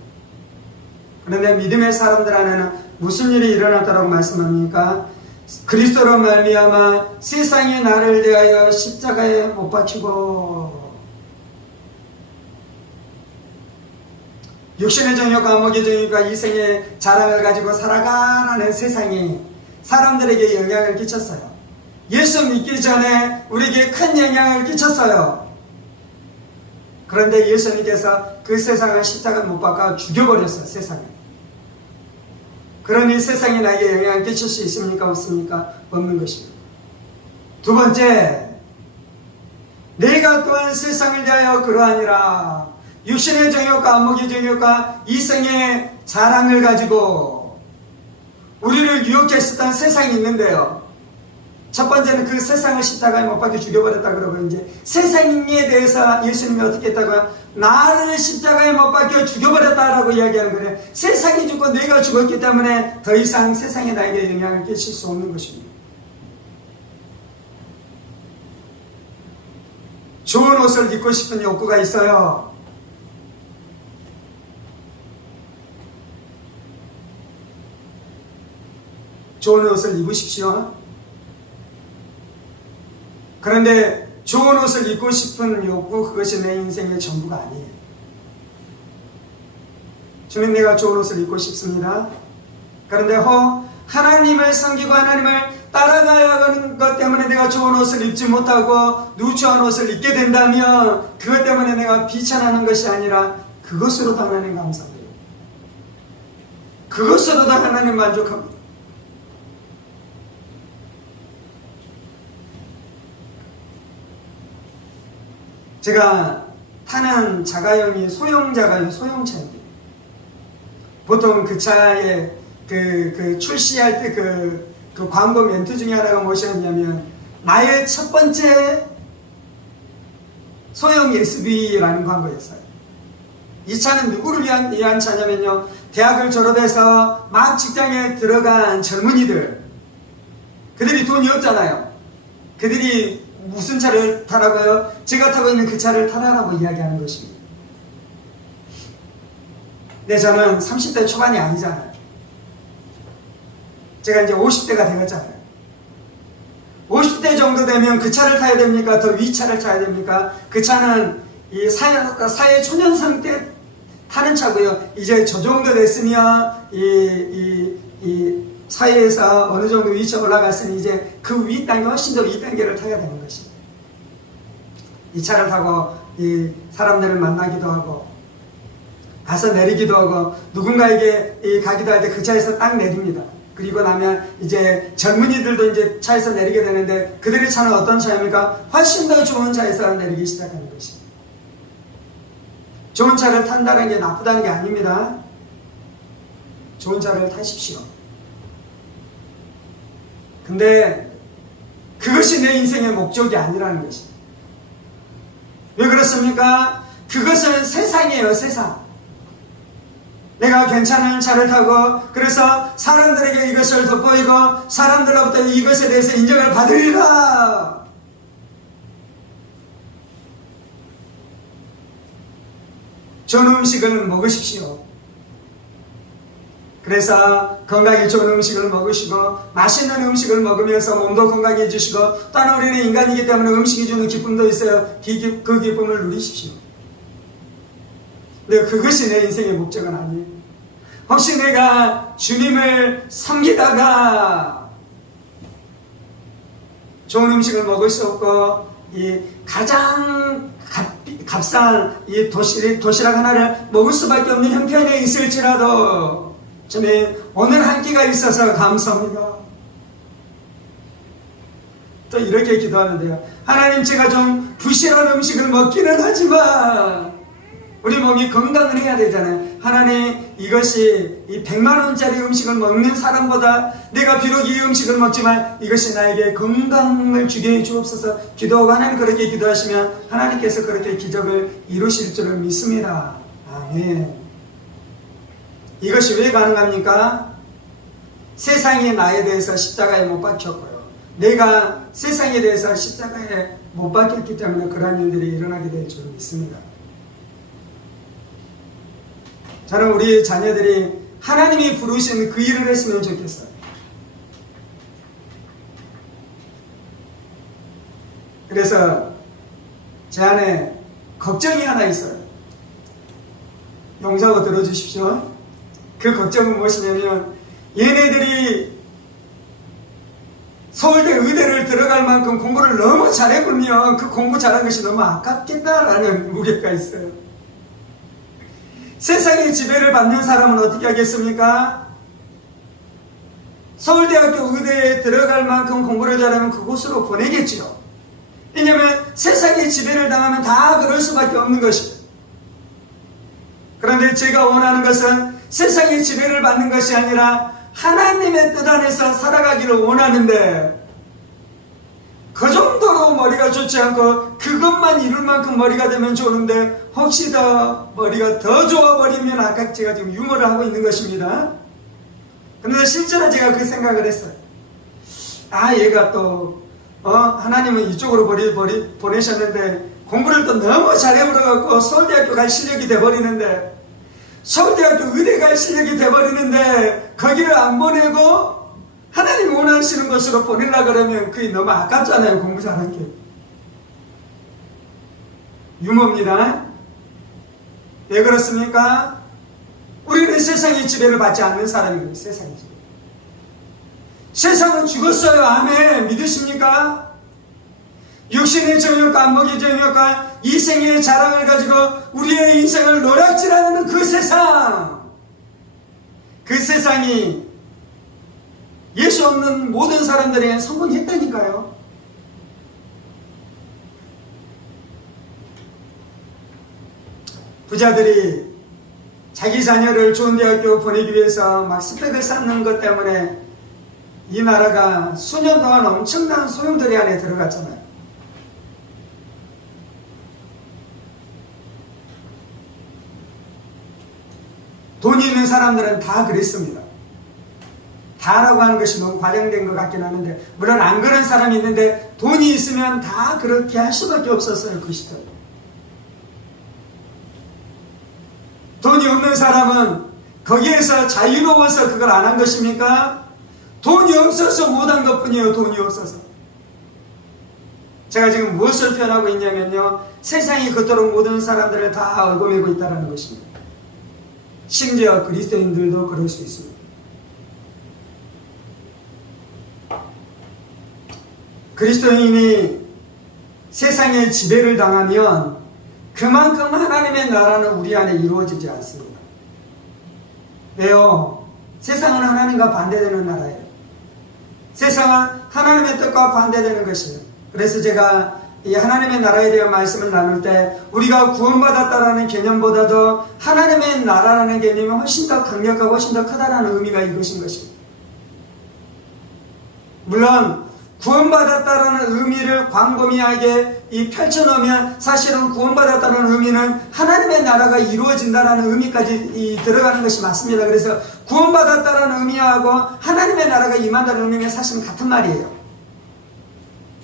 그런데 믿음의 사람들 안에는 무슨 일이 일어났다고 말씀합니까? 그리스도로 말미암아 세상이 나를 대하여 십자가에 못 박히고 육신의 정욕과 안목의 정욕과 이생의 자랑을 가지고 살아가라는 세상이 사람들에게 영향을 끼쳤어요. 예수 믿기 전에 우리에게 큰 영향을 끼쳤어요. 그런데 예수님께서 그 세상을 십자가에 못 박아 죽여버렸어요. 세상에. 그러니 세상이 나에게 영향을 끼칠 수 있습니까? 없습니까? 없는 것입니다. 두 번째, 내가 또한 세상을 대하여 그러하니라. 육신의 정욕과 안목의 정욕과 이성의 자랑을 가지고 우리를 유혹했었던 세상이 있는데요, 첫 번째는 그 세상을 십자가에 못 박혀 죽여버렸다 그러고, 이제 세상에 대해서 예수님이 어떻게 했다고요? 나를 십자가에 못 박혀 죽여버렸다라고 이야기하는 거예요. 세상이 죽고 내가 죽었기 때문에 더 이상 세상에 나에게 영향을 끼칠 수 없는 것입니다. 좋은 옷을 입고 싶은 욕구가 있어요. 좋은 옷을 입으십시오. 그런데 좋은 옷을 입고 싶은 욕구, 그것이 내 인생의 전부가 아니에요. 주님, 내가 좋은 옷을 입고 싶습니다. 그런데 하나님을 섬기고 하나님을 따라가야 하는 것 때문에 내가 좋은 옷을 입지 못하고 누추한 옷을 입게 된다면 그것 때문에 내가 비천하는 것이 아니라 그것으로도 하나님 감사해요. 그것으로도 하나님 만족합니다. 제가 타는 자가용이 소형자가요, 소형차입니다. 보통 그 차에 출시할 때 그 광고 멘트 중에 하나가 무엇이었냐면, 나의 첫 번째 소형 SUV라는 광고였어요. 이 차는 누구를 위한 차냐면요, 대학을 졸업해서 막 직장에 들어간 젊은이들, 그들이 돈이 없잖아요. 그들이 무슨 차를 타라고요? 제가 타고 있는 그 차를 타라라고 이야기하는 것입니다. 근데 저는 30대 초반이 아니잖아요. 제가 이제 50대가 되었잖아요. 50대 정도 되면 그 차를 타야 됩니까? 더 위 차를 타야 됩니까? 그 차는 이 사회 초년생 때 타는 차고요. 이제 저 정도 됐으면 이 사회에서 어느 정도 위치에 올라갔으니 이제 그 위 단계, 훨씬 더 위 단계를 타야 되는 것입니다. 이 차를 타고 이 사람들을 만나기도 하고 가서 내리기도 하고 누군가에게 가기도 할 때 그 차에서 딱 내립니다. 그리고 나면 이제 젊은이들도 이제 차에서 내리게 되는데 그들의 차는 어떤 차입니까? 훨씬 더 좋은 차에서 내리기 시작하는 것입니다. 좋은 차를 탄다는 게 나쁘다는 게 아닙니다. 좋은 차를 타십시오. 근데 그것이 내 인생의 목적이 아니라는 것입니다. 왜 그렇습니까? 그것은 세상이에요, 세상. 내가 괜찮은 차를 타고 그래서 사람들에게 이것을 돋보이고 사람들로부터 이것에 대해서 인정을 받으리라. 좋은 음식을 먹으십시오. 그래서 건강에 좋은 음식을 먹으시고 맛있는 음식을 먹으면서 몸도 건강해지시고 또한 우리는 인간이기 때문에 음식이 주는 기쁨도 있어요. 그 기쁨을 누리십시오. 근데 그것이 내 인생의 목적은 아니에요. 혹시 내가 주님을 섬기다가 좋은 음식을 먹을 수 없고 이 가장 값싼 이 도시락 하나를 먹을 수밖에 없는 형편에 있을지라도 주님, 오늘 한 끼가 있어서 감사합니다. 또 이렇게 기도하는데요. 하나님, 제가 좀 부실한 음식을 먹기는 하지만 우리 몸이 건강을 해야 되잖아요. 하나님, 이것이 이 100만 원짜리 음식을 먹는 사람보다 내가 비록 이 음식을 먹지만 이것이 나에게 건강을 주게 해 주옵소서. 기도하고 하나님 그렇게 기도하시면 하나님께서 그렇게 기적을 이루실 줄을 믿습니다. 아멘. 이것이 왜 가능합니까? 세상이 나에 대해서 십자가에 못 박혔고요. 내가 세상에 대해서 십자가에 못 박혔기 때문에 그러한 일들이 일어나게 될 줄 믿습니다. 저는 우리 자녀들이 하나님이 부르신 그 일을 했으면 좋겠어요. 그래서 제 안에 걱정이 하나 있어요. 용서하고 들어주십시오. 그 걱정은 무엇이냐면 얘네들이 서울대 의대를 들어갈 만큼 공부를 너무 잘해보면 그 공부 잘한 것이 너무 아깝겠다라는 무게가 있어요. 세상의 지배를 받는 사람은 어떻게 하겠습니까? 서울대학교 의대에 들어갈 만큼 공부를 잘하면 그곳으로 보내겠지요. 왜냐하면 세상의 지배를 당하면 다 그럴 수밖에 없는 것이에요. 그런데 제가 원하는 것은 세상의 지배를 받는 것이 아니라 하나님의 뜻 안에서 살아가기를 원하는데 그 정도로 머리가 좋지 않고 그것만 이룰 만큼 머리가 되면 좋은데 혹시 더 머리가 더 좋아버리면 아까 제가 지금 유머를 하고 있는 것입니다. 그런데 실제로 제가 그 생각을 했어요. 얘가 또 하나님은 이쪽으로 보내셨는데 공부를 또 너무 잘해버려갖고 서울대학교 갈 실력이 돼버리는데 서울대학교 의대 갈 실력이 돼버리는데 거기를 안 보내고 하나님 원하시는 것으로 보내려 그러면 그게 너무 아깝잖아요. 공부 잘한 게. 유머입니다. 왜 그렇습니까? 우리는 세상의 지배를 받지 않는 사람이거든요. 세상의 지배. 세상은 죽었어요. 아멘. 믿으십니까? 육신의 정욕과 먹의 정욕과 이 생의 자랑을 가지고 우리의 인생을 노략질하는 그 세상. 그 세상이 예수 없는 모든 사람들에게 성공했다니까요. 부자들이 자기 자녀를 좋은 대학교 보내기 위해서 막 스펙을 쌓는 것 때문에 이 나라가 수년 동안 엄청난 소용돌이 안에 들어갔잖아요. 돈이 있는 사람들은 다 그랬습니다. 다라고 하는 것이 너무 과장된 것 같긴 하는데, 물론 안 그런 사람이 있는데 돈이 있으면 다 그렇게 할 수밖에 없었어요. 그 시절. 돈이 없는 사람은 거기에서 자유로워서 그걸 안 한 것입니까? 돈이 없어서 못한 것뿐이에요. 돈이 없어서. 제가 지금 무엇을 표현하고 있냐면요, 세상이 그토록 모든 사람들을 다 얽어매고 있다는 것입니다. 심지어 그리스도인들도 그럴 수 있습니다. 그리스도인이 세상의 지배를 당하면 그만큼 하나님의 나라는 우리 안에 이루어지지 않습니다. 왜요? 세상은 하나님과 반대되는 나라예요. 세상은 하나님의 뜻과 반대되는 것이에요. 그래서 제가 이 하나님의 나라에 대한 말씀을 나눌 때 우리가 구원받았다라는 개념보다도 하나님의 나라라는 개념이 훨씬 더 강력하고 훨씬 더 크다라는 의미가 이것인 것입니다. 물론 구원받았다라는 의미를 광범위하게 펼쳐놓으면 사실은 구원받았다는 의미는 하나님의 나라가 이루어진다는 의미까지 들어가는 것이 맞습니다. 그래서 구원받았다는 의미하고 하나님의 나라가 임한다는 의미는 사실은 같은 말이에요.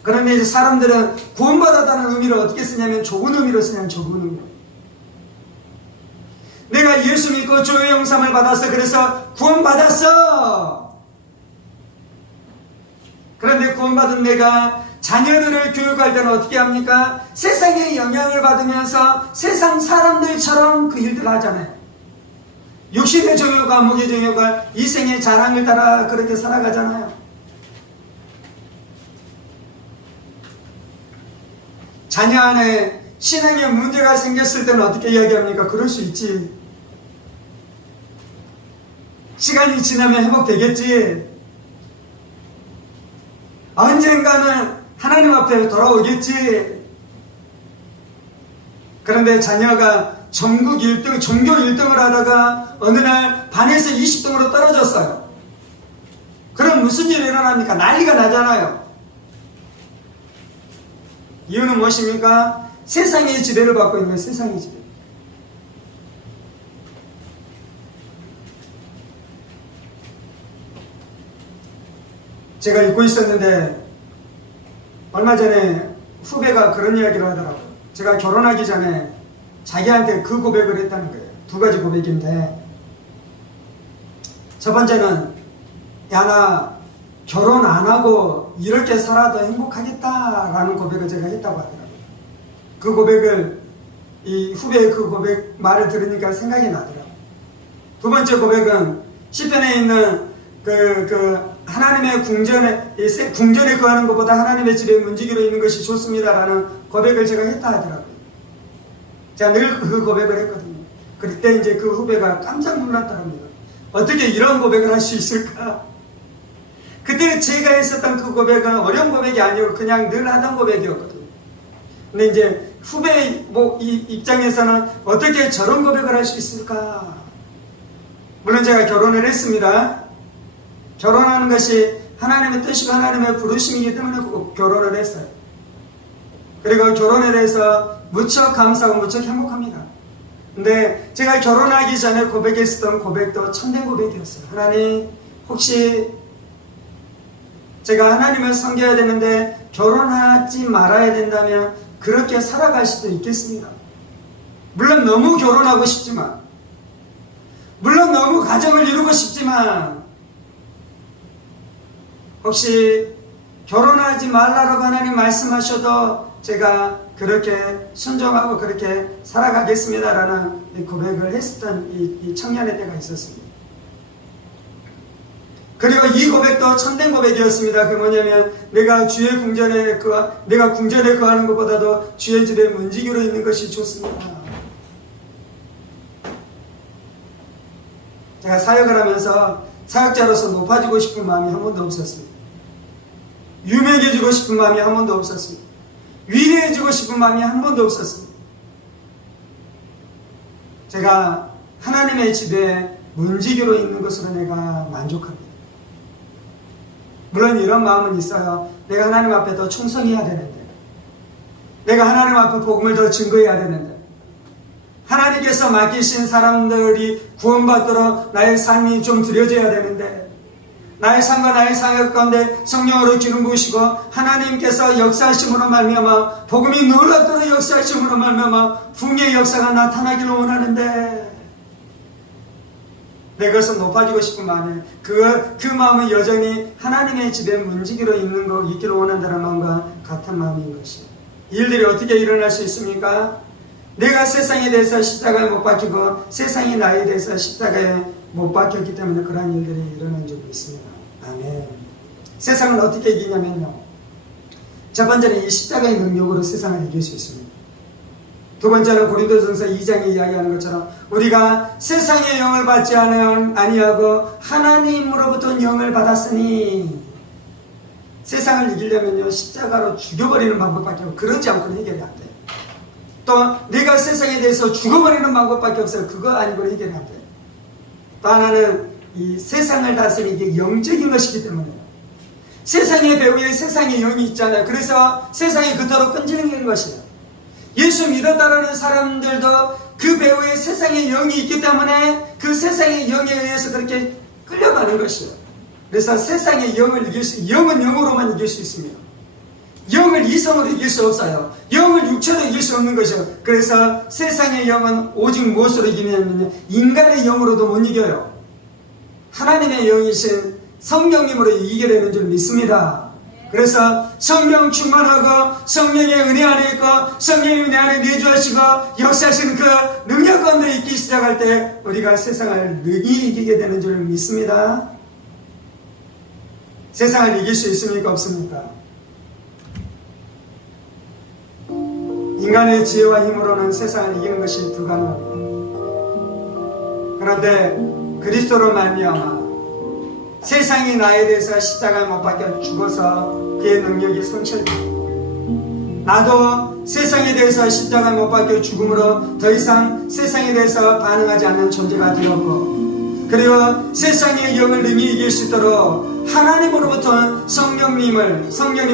그런데 이제 사람들은 구원받았다는 의미를 어떻게 쓰냐면 좁은 의미로 쓰냐면 좁은 의미로. 내가 예수 믿고 죄의 용서를 받았어. 그래서 구원받았어. 그런데 구원받은 내가 자녀들을 교육할 때는 어떻게 합니까? 세상의 영향을 받으면서 세상 사람들처럼 그 일들을 하잖아요. 육신의 정욕과 목의 정욕과 이생의 자랑을 따라 그렇게 살아가잖아요. 자녀 안에 신앙에 문제가 생겼을 때는 어떻게 이야기합니까? 그럴 수 있지. 시간이 지나면 회복되겠지. 언젠가는 하나님 앞에 돌아오겠지. 그런데 자녀가 전국 1등, 전교 1등을 하다가 어느 날 반에서 20등으로 떨어졌어요. 그럼 무슨 일이 일어납니까? 난리가 나잖아요. 이유는 무엇입니까? 세상의 지배를 받고 있는 거예요. 세상의 지배. 제가 읽고 있었는데 얼마 전에 후배가 그런 이야기를 하더라고요. 제가 결혼하기 전에 자기한테 그 고백을 했다는 거예요. 두 가지 고백인데, 첫 번째는 야, 나 결혼 안 하고 이렇게 살아도 행복하겠다라는 고백을 제가 했다고 하더라고요. 그 고백을, 이 후배의 그 고백 말을 들으니까 생각이 나더라고요. 두 번째 고백은 시편에 있는 하나님의 궁전에 거하는 것보다 하나님의 집에 문지기로 있는 것이 좋습니다라는 고백을 제가 했다 하더라고요. 제가 늘 그 고백을 했거든요. 그때 이제 그 후배가 깜짝 놀랐답니다. 어떻게 이런 고백을 할 수 있을까? 그때 제가 했었던 그 고백은 어려운 고백이 아니고 그냥 늘 하던 고백이었거든요. 근데 이제 후배 입장에서는 어떻게 저런 고백을 할 수 있을까? 물론 제가 결혼을 했습니다. 결혼하는 것이 하나님의 뜻이고 하나님의 부르심이기 때문에 결혼을 했어요. 그리고 결혼에 대해서 무척 감사하고 무척 행복합니다. 근데 제가 결혼하기 전에 고백했었던 고백도 참된 고백이었어요. 하나님, 혹시 제가 하나님을 섬겨야 되는데 결혼하지 말아야 된다면 그렇게 살아갈 수도 있겠습니다. 물론 너무 결혼하고 싶지만, 물론 너무 가정을 이루고 싶지만, 혹시 결혼하지 말라고 하나님 말씀하셔도 제가 그렇게 순종하고 그렇게 살아가겠습니다라는 고백을 했었던 이 청년의 때가 있었습니다. 그리고 이 고백도 참된 고백이었습니다. 그 뭐냐면 내가 주의 궁전에 거하는 것보다도 주의 집에 문지기로 있는 것이 좋습니다. 제가 사역을 하면서 사역자로서 높아지고 싶은 마음이 한 번도 없었습니다. 유명해지고 싶은 마음이 한 번도 없었습니다. 위대해지고 싶은 마음이 한 번도 없었습니다. 제가 하나님의 집에 문지기로 있는 것으로 내가 만족합니다. 물론 이런 마음은 있어요. 내가 하나님 앞에 더 충성해야 되는데, 내가 하나님 앞에 복음을 더 증거해야 되는데, 하나님께서 맡기신 사람들이 구원받도록 나의 삶이 좀 드려져야 되는데, 나의 삶과 나의 사역 가운데 성령으로 기름 부으시고 하나님께서 역사하심으로 말미암아 복음이 놀랍도록 역사하심으로 말미암아 풍요의 역사가 나타나기를 원하는데, 내 것은 높아지고 싶은 마음에 그 마음은 여전히 하나님의 집에 문지기로 있기를 원한다는 마음과 같은 마음인 것이에요. 이 일들이 어떻게 일어날 수 있습니까? 내가 세상에 대해서 십자가에 못 박히고 세상이 나에 대해서 십자가에 못 박혔기 때문에 그러한 일들이 일어난 적이 있습니다. 아멘. 세상을 어떻게 이기냐면요, 첫 번째는 이 십자가의 능력으로 세상을 이길 수 있습니다. 두 번째는 고린도전서 2장에 이야기하는 것처럼 우리가 세상의 영을 받지 아니하고 하나님으로부터 영을 받았으니, 세상을 이기려면요 십자가로 죽여버리는 방법밖에 없고 그러지 않고는 해결이 안 돼요. 또 내가 세상에 대해서 죽어버리는 방법밖에 없어요. 그거 아니고는 해결이 안 돼요. 또 하나는 이 세상을 다스리는 게 영적인 것이기 때문에요. 세상의 배후에 세상의 영이 있잖아요. 그래서 세상이 그토록 끈질긴 것이에요. 예수 믿었다라는 사람들도 그 배후에 세상의 영이 있기 때문에 그 세상의 영에 의해서 그렇게 끌려가는 것이에요. 그래서 세상의 영을 영은 영으로만 이길 수 있습니다. 영을 이성으로 이길 수 없어요. 영을 육체로 이길 수 없는 것이요. 그래서 세상의 영은 오직 무엇으로 이기냐면 인간의 영으로도 못 이겨요. 하나님의 영이신 성령님으로 이겨내는 줄 믿습니다. 그래서 성령 충만하고 성령의 은혜 안에 있고 성령의 은혜 안에 내주하시고 역사하시는 그 능력 가운데 있기 시작할 때 우리가 세상을 능히 이기게 되는 줄 믿습니다. 세상을 이길 수 있습니까? 없습니까? 인간의 지혜와 힘으로는 세상을 이기는 것이 불가능합니다. 그런데 그리스도로 말미암아 세상이 나에 대해서 십자가에 못 박혀 죽어서 그의 능력이 성취되고, 나도 세상에 대해서 십자가에 못 박혀 죽음으로 더 이상 세상에 대해서 반응하지 않는 존재가 되었고, 그리고 세상의 영을 능히 이길 수 있도록 하나님으로부터 성령님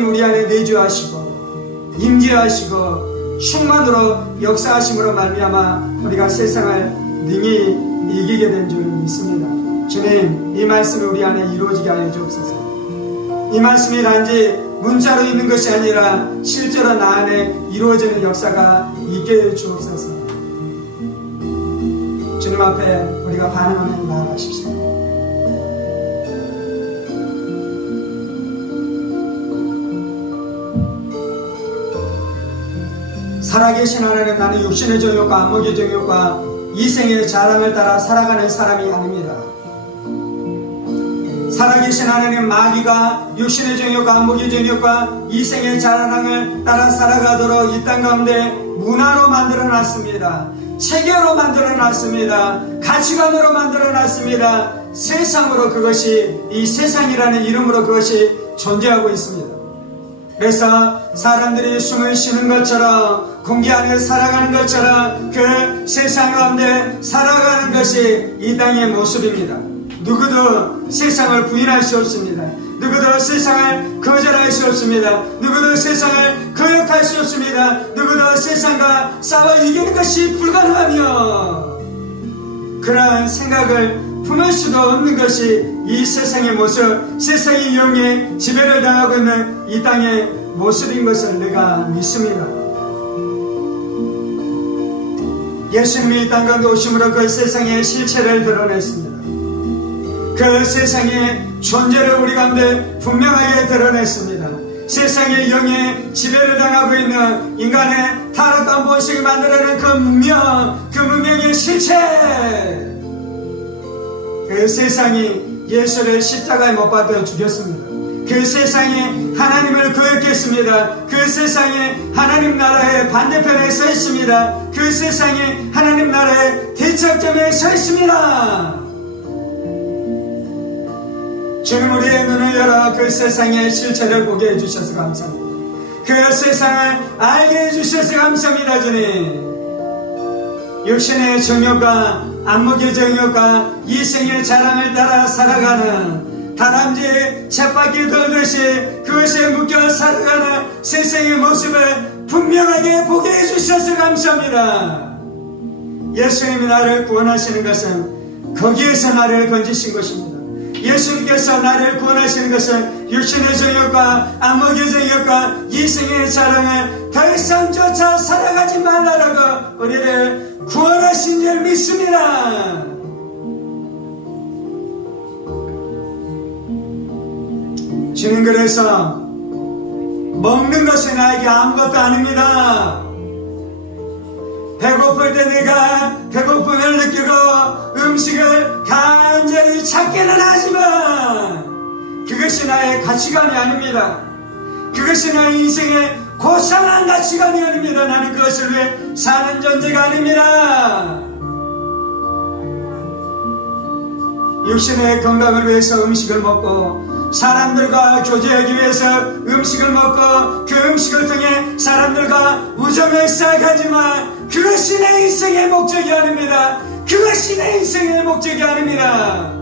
우리 안에 내주하시고 임재하시고 충만으로 역사하심으로 말미암아 우리가 세상을 능히 이기게 된 줄 믿습니다. 주님, 이 말씀이 우리 안에 이루어지게 하여 주옵소서. 이 말씀이 단지 문자로 있는 것이 아니라 실제로 나 안에 이루어지는 역사가 있게 해 주옵소서. 주님 앞에 우리가 반응하며 나아가십시오. 살아계신 하나님, 나는 육신의 정욕과 안목의 정욕과 이생의 자랑을 따라 살아가는 사람이 아닙니다. 살아계신 하나님, 마귀가 육신의 정욕과 안목의 정욕과 이생의 자랑을 따라 살아가도록 이 땅 가운데 문화로 만들어놨습니다. 체계로 만들어놨습니다. 가치관으로 만들어놨습니다. 세상으로 그것이, 이 세상이라는 이름으로 그것이 존재하고 있습니다. 그래서 사람들이 숨을 쉬는 것처럼, 공기 안에 살아가는 것처럼 그 세상 가운데 살아가는 것이 이 땅의 모습입니다. 누구도 세상을 부인할 수 없습니다. 누구도 세상을 거절할 수 없습니다. 누구도 세상을 거역할 수 없습니다. 누구도 세상과 싸워 이기는 것이 불가능하며, 그러한 생각을 품을 수도 없는 것이 이 세상의 모습, 세상의 영에 지배를 당하고 있는 이 땅의 모습인 것을 내가 믿습니다. 예수님이 이 땅 가운데 오심으로 그 세상의 실체를 드러냈습니다. 그 세상에 존재를 우리 가운데 분명하게 드러냈습니다. 세상의 영에 지배를 당하고 있는 인간의 타락한 본성이 만들어낸 그 문명의 실체, 그 세상이 예수를 십자가에 못 박아 죽였습니다. 그 세상에 하나님을 거역했습니다. 그 세상에 하나님 나라의 반대편에 서 있습니다. 그 세상에 하나님 나라의 대척점에 서 있습니다. 주님, 우리의 눈을 열어 그 세상의 실체를 보게 해주셔서 감사합니다. 그 세상을 알게 해주셔서 감사합니다. 주님, 육신의 정욕과 안목의 정욕과 이생의 자랑을 따라 살아가는 다람쥐 쳇바퀴 돌듯이 그것에 묶여 살아가는 세상의 모습을 분명하게 보게 해주셔서 감사합니다. 예수님이 나를 구원하시는 것은 거기에서 나를 건지신 것입니다. 예수님께서 나를 구원하시는 것은 육신의 정욕과 안목의 정욕과 이생의 자랑을 더 이상 쫓아 살아가지 말라라고 우리를 구원하신 줄 믿습니다. 주님, 그래서 먹는 것이 나에게 아무것도 아닙니다. 배고플 때 내가 배고픔을 느끼고 음식을 간절히 찾기는 하지만 그것이 나의 가치관이 아닙니다. 그것이 나의 인생의 고상한 가치관이 아닙니다. 나는 그것을 위해 사는 존재가 아닙니다. 육신의 건강을 위해서 음식을 먹고 사람들과 교제하기 위해서 음식을 먹고 그 음식을 통해 사람들과 우정을 쌓아가지만 그것이 내 인생의 목적이 아닙니다. 그것이 내 인생의 목적이 아닙니다.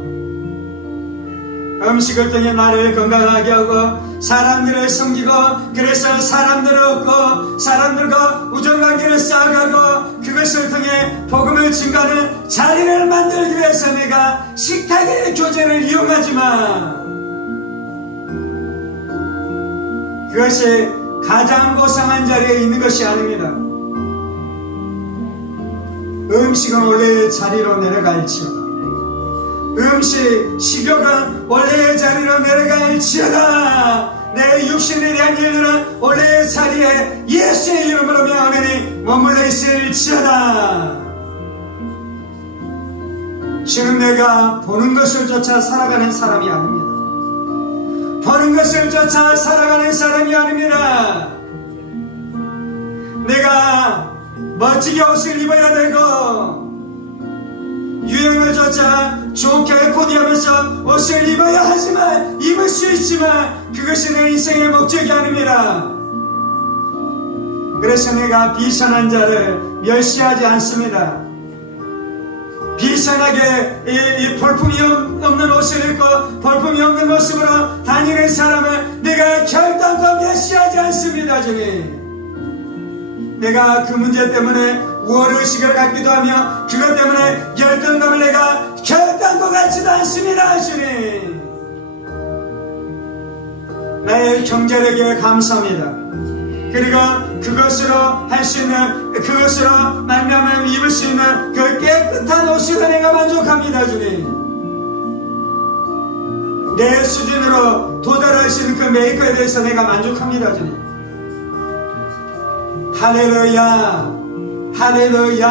음식을 통해 나를 건강하게 하고 사람들을 섬기고 그래서 사람들을 얻고 사람들과 우정관계를 쌓아가고 그것을 통해 복음을 증가하는 자리를 만들기 위해서 내가 식탁의 교제를 이용하지만 그것이 가장 고상한 자리에 있는 것이 아닙니다. 음식은 원래의 자리로 내려갈지어다. 식욕은 원래의 자리로 내려갈지어다. 내 육신에 대한 일들은 원래의 자리에 예수의 이름으로 명하노니 머물러 있을지어다. 지금 내가 보는 것을 쫓아 살아가는 사람이 아닙니다. 보는 것을 쫓아 살아가는 사람이 아닙니다. 내가 멋지게 옷을 입어야 되고 유행을 쫓아 좋게 코디하면서 옷을 입어야 하지만 입을 수 있지만 그것이 내 인생의 목적이 아닙니다. 그래서 내가 비천한 자를 멸시하지 않습니다. 비천하게 이 볼품이 없는 옷을 입고 볼품이 없는 모습으로 다니는 사람을 내가 결단코 멸시하지 않습니다. 주님, 내가 그 문제 때문에 우월의식을 갖기도 하며 그것 때문에 열등감을 내가 결단코 갖지도 않습니다. 주님, 나의 경제력에 감사합니다. 그리고 그것으로 할 수 있는 그것으로 말미암아 입을 수 있는 그 깨끗한 옷으로 내가 만족합니다. 주님, 내 수준으로 도달할 수 있는 그 메이커에 대해서 내가 만족합니다. 주님, 할렐루야, 할렐루야.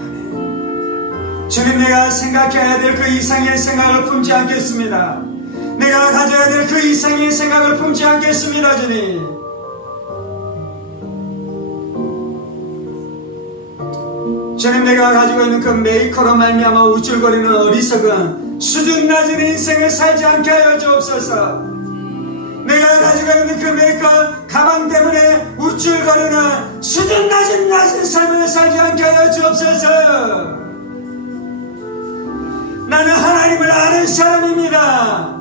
아멘. 주님, 내가 생각해야 될 그 이상의 생각을 품지 않겠습니다. 내가 가져야 될 그 이상의 생각을 품지 않겠습니다. 주님, 주님, 내가 가지고 있는 그 메이커로 말미암아 우쭐거리는 어리석은 수준 낮은 인생을 살지 않게 하여 주옵소서. 내가 가지고 있는 그 메이커 가방 때문에 우쭐거리는 수준 낮은 삶을 살지 않게 하여 주옵소서. 나는 하나님을 아는 사람입니다.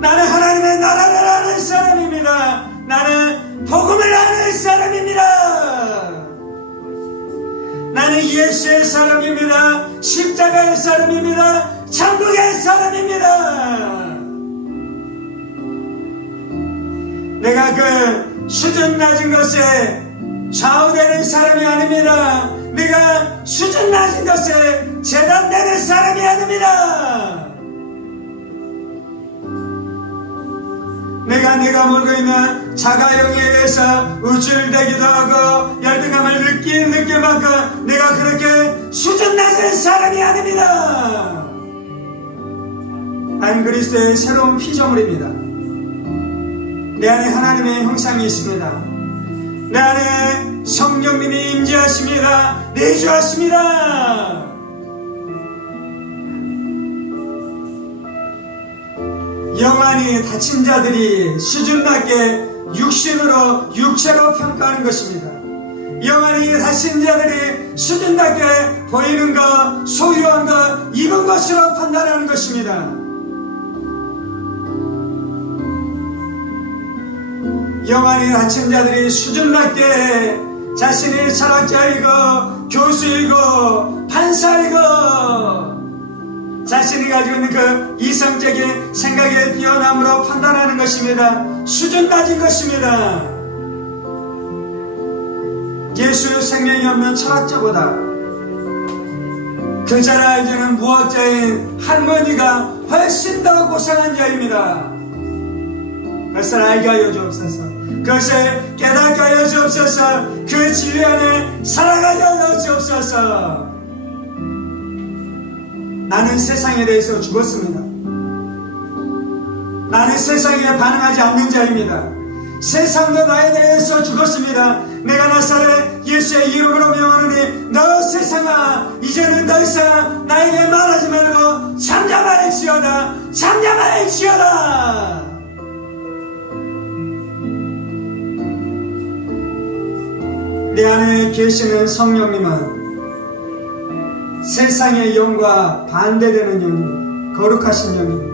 나는 하나님의 나라를 아는 사람입니다. 나는 복음을 아는 사람입니다. 나는 예수의 사람입니다. 십자가의 사람입니다. 천국의 사람입니다. 내가 그 수준 낮은 것에 좌우되는 사람이 아닙니다. 내가 수준 낮은 것에 재단되는 사람이 아닙니다. 내가 몰고 있는 자가용에 의해서 우쭐대기도 하고 열등감을 느낄 만큼 내가 그렇게 수준 낮은 사람이 아닙니다. 나는 그리스도의 새로운 피조물입니다. 내 안에 하나님의 형상이 있습니다. 내 안에 성령님이 임재하십니다. 내주하십니다. 영안이 다친 자들이 수준 낮게 육체로 평가하는 것입니다. 영안이 다친 자들이 수준 낮게 보이는 것, 소유한 것, 입은 것으로 판단하는 것입니다. 영안이 다친 자들이 수준 낮게 자신이 철학자이고 교수이고 판사이고 자신이 가지고 있는 그 이성적인 생각에 뛰어남으로 판단하는 것입니다. 수준 낮은 것입니다. 예수 생명이 없는 철학자보다 그 잘 알지는 무학자인 할머니가 훨씬 더 고상한 자입니다. 그것을 알게 하여 주옵소서. 그것을 깨닫게 하여 주옵소서. 그 진리 안에 살아가게 하여 주옵소서. 나는 세상에 대해서 죽었습니다. 나는 세상에 반응하지 않는 자입니다. 세상도 나에 대해서 죽었습니다. 내가 나사렛 예수의 이름으로 명하노니 너 세상아 이제는 더 이상 나에게 말하지 말고 잠잠할지어다. 잠잠할지어다. 내 안에 계시는 성령님은 세상의 영과 반대되는 영입니다. 거룩하신 영입니다.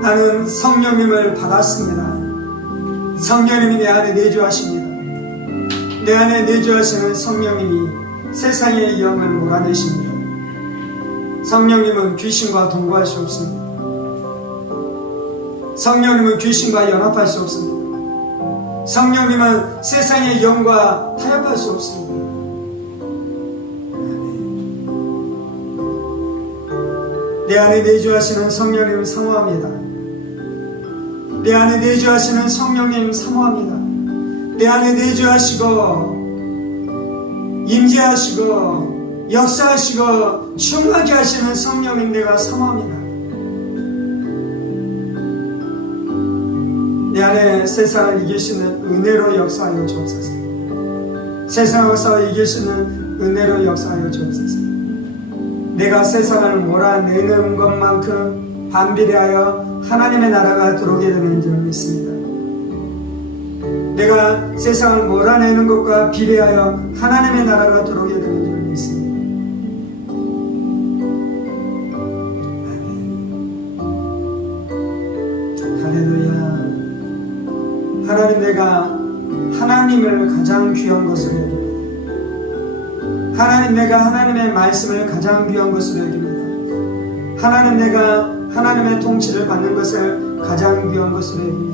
나는 성령님을 받았습니다. 성령님이 내 안에 내주하십니다. 내 안에 내주하시는 성령님이 세상의 영을 몰아내십니다. 성령님은 귀신과 동거할 수 없습니다. 성령님은 귀신과 연합할 수 없습니다. 성령님은 세상의 영과 타협할 수 없습니다. 내 안에 내주하시는 성령님을 사모합니다. 내 안에 내주하시는 성령님 사모합니다. 내 안에 내주하시고 임재하시고 역사하시고 충만케 하시는 성령님 내가 사모합니다. 내 안에 세상을 이길 수 있는 은혜로 역사하여 주옵소서. 세상을 싸워 이길 수 있는 은혜로 역사하여 주옵소서. 내가 세상을 몰아내는 것만큼 반비례하여 하나님의 나라가 들어오게 되는 줄 믿습니다. 내가 세상을 몰아내는 것과 비례하여 하나님의 나라가 들어오게 되는 줄 믿습니다. 할렐루야. 하나님, 내가 하나님을 가장 귀한 것으로 여깁니다. 하나님, 내가 하나님의 말씀을 가장 귀한 것으로 여깁니다. 하나님, 내가 하나님의 통치를 받는 것을 가장 귀한 것으로 여깁니다.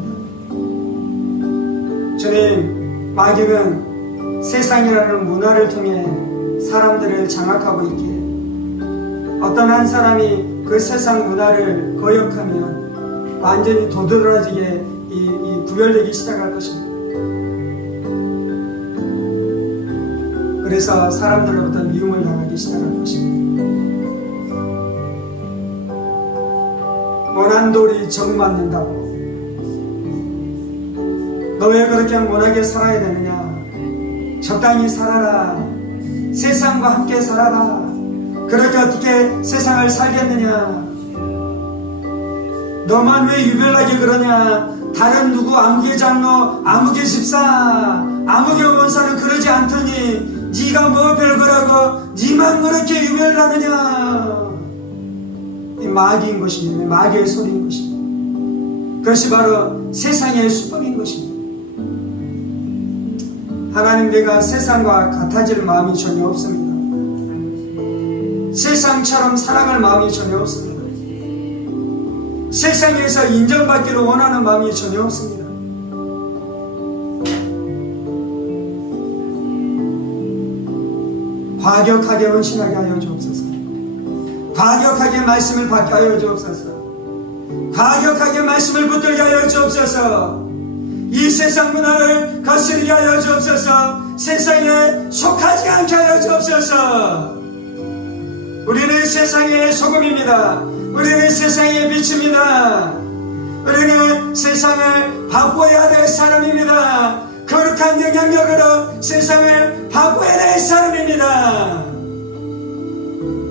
주님, 마귀는 세상이라는 문화를 통해 사람들을 장악하고 있기에 어떤 한 사람이 그 세상 문화를 거역하면 완전히 도드라지게 구별되기 시작할 것입니다. 그래서 사람들로부터 미움을 당하기 시작할 것입니다. 원한 돌이 정맞는다고 너 왜 그렇게 못하게 살아야 되느냐? 적당히 살아라. 세상과 함께 살아라. 그렇게 어떻게 세상을 살겠느냐? 너만 왜 유별나게 그러냐? 다른 누구 아무개 장로, 아무개 집사, 아무개 원사는 그러지 않더니 네가 뭐 별거라고 네만 그렇게 유별나느냐? 이 마귀인 것입니다. 마귀의 소리인 것입니다. 그것이 바로 세상의 수법인 것입니다. 하나님, 내가 세상과 같아질 마음이 전혀 없습니다. 세상처럼 살아갈 마음이 전혀 없습니다. 세상에서 인정받기를 원하는 마음이 전혀 없습니다. 과격하게 헌신하게 하여 주옵소서. 과격하게 말씀을 받게 하여 주옵소서. 과격하게 말씀을 붙들게 하여 주옵소서. 이 세상 문화를 거스르게 하여 주옵소서. 세상에 속하지 않게 하여 주옵소서. 우리는 세상의 소금입니다. 우리는 세상의 빛입니다. 우리는 세상을 바꿔야 될 사람입니다. 거룩한 영향력으로 세상을 바꿔야 될 사람입니다.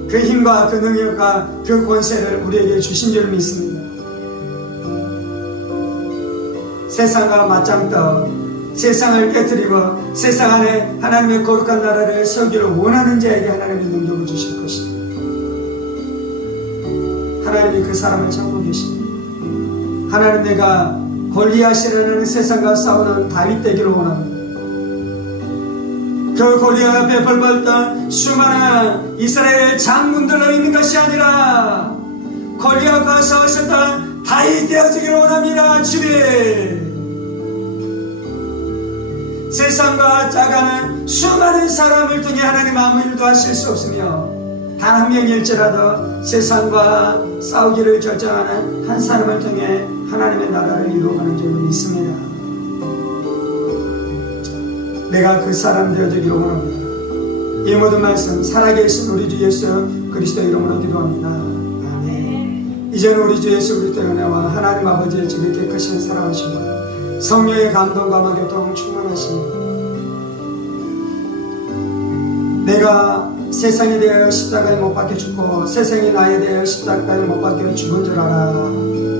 그 힘과 그 능력과 그 권세를 우리에게 주신 줄 믿습니다. 세상과 맞짱떠 세상을 깨뜨리고 세상 안에 하나님의 거룩한 나라를 세우기를 원하는 자에게 하나님의 능력을 주실 것입니다. 하나님이 그 사람을 찾고 계십니다. 하나님, 내가 골리앗이라는 세상과 싸우는 다윗 되기를 원합니다. 그 골리앗 앞에 벌벌 떤 수많은 이스라엘의 장군들로 있는 것이 아니라 골리앗과 싸우셨던 다윗 되어지기를 원합니다. 주님, 세상과 짜가는 수많은 사람을 통해 하나님 아무 일도 하실 수 없으며 단 한 명일지라도 세상과 싸우기를 결정하는 한 사람을 통해 하나님의 나라를 이루어가는 줄 믿습니다. 내가 그 사람 되어주기를 원합니다. 이 모든 말씀 살아계신 우리 주 예수 그리스도 이름으로 기도합니다. 아멘. 이제는 우리 주 예수 그리스도의 은혜와 하나님 아버지의 지극히 크신 사랑하심과 성령의 감동과 교통 충만하심과 내가 세상에 대하여 십자가에 못 박혀 죽고 세상이 나에 대하여 십자가에 못 박혀 죽은 줄 알아.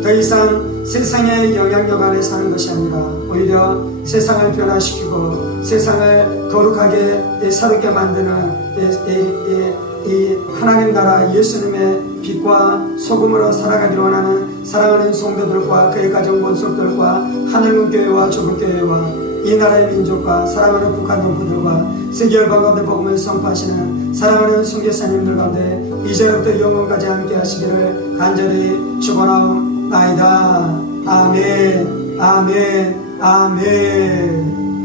더 이상 세상의 영향력 안에 사는 것이 아니라 오히려 세상을 변화시키고 세상을 거룩하게 새롭게 만드는 이 하나님 나라 예수님의 빛과 소금으로 살아가기를 원하는 사랑하는 성도들과 그의 가정 본속들과 하늘문교회와 조국교회와 이 나라의 민족과 사랑하는 북한 동포들과 세계 열방 가운데 복음을 선포하시는 사랑하는 선교사님들 가운데 이제부터 영원까지 함께 하시기를 간절히 축원하옵나이다. 아멘, 아멘, 아멘.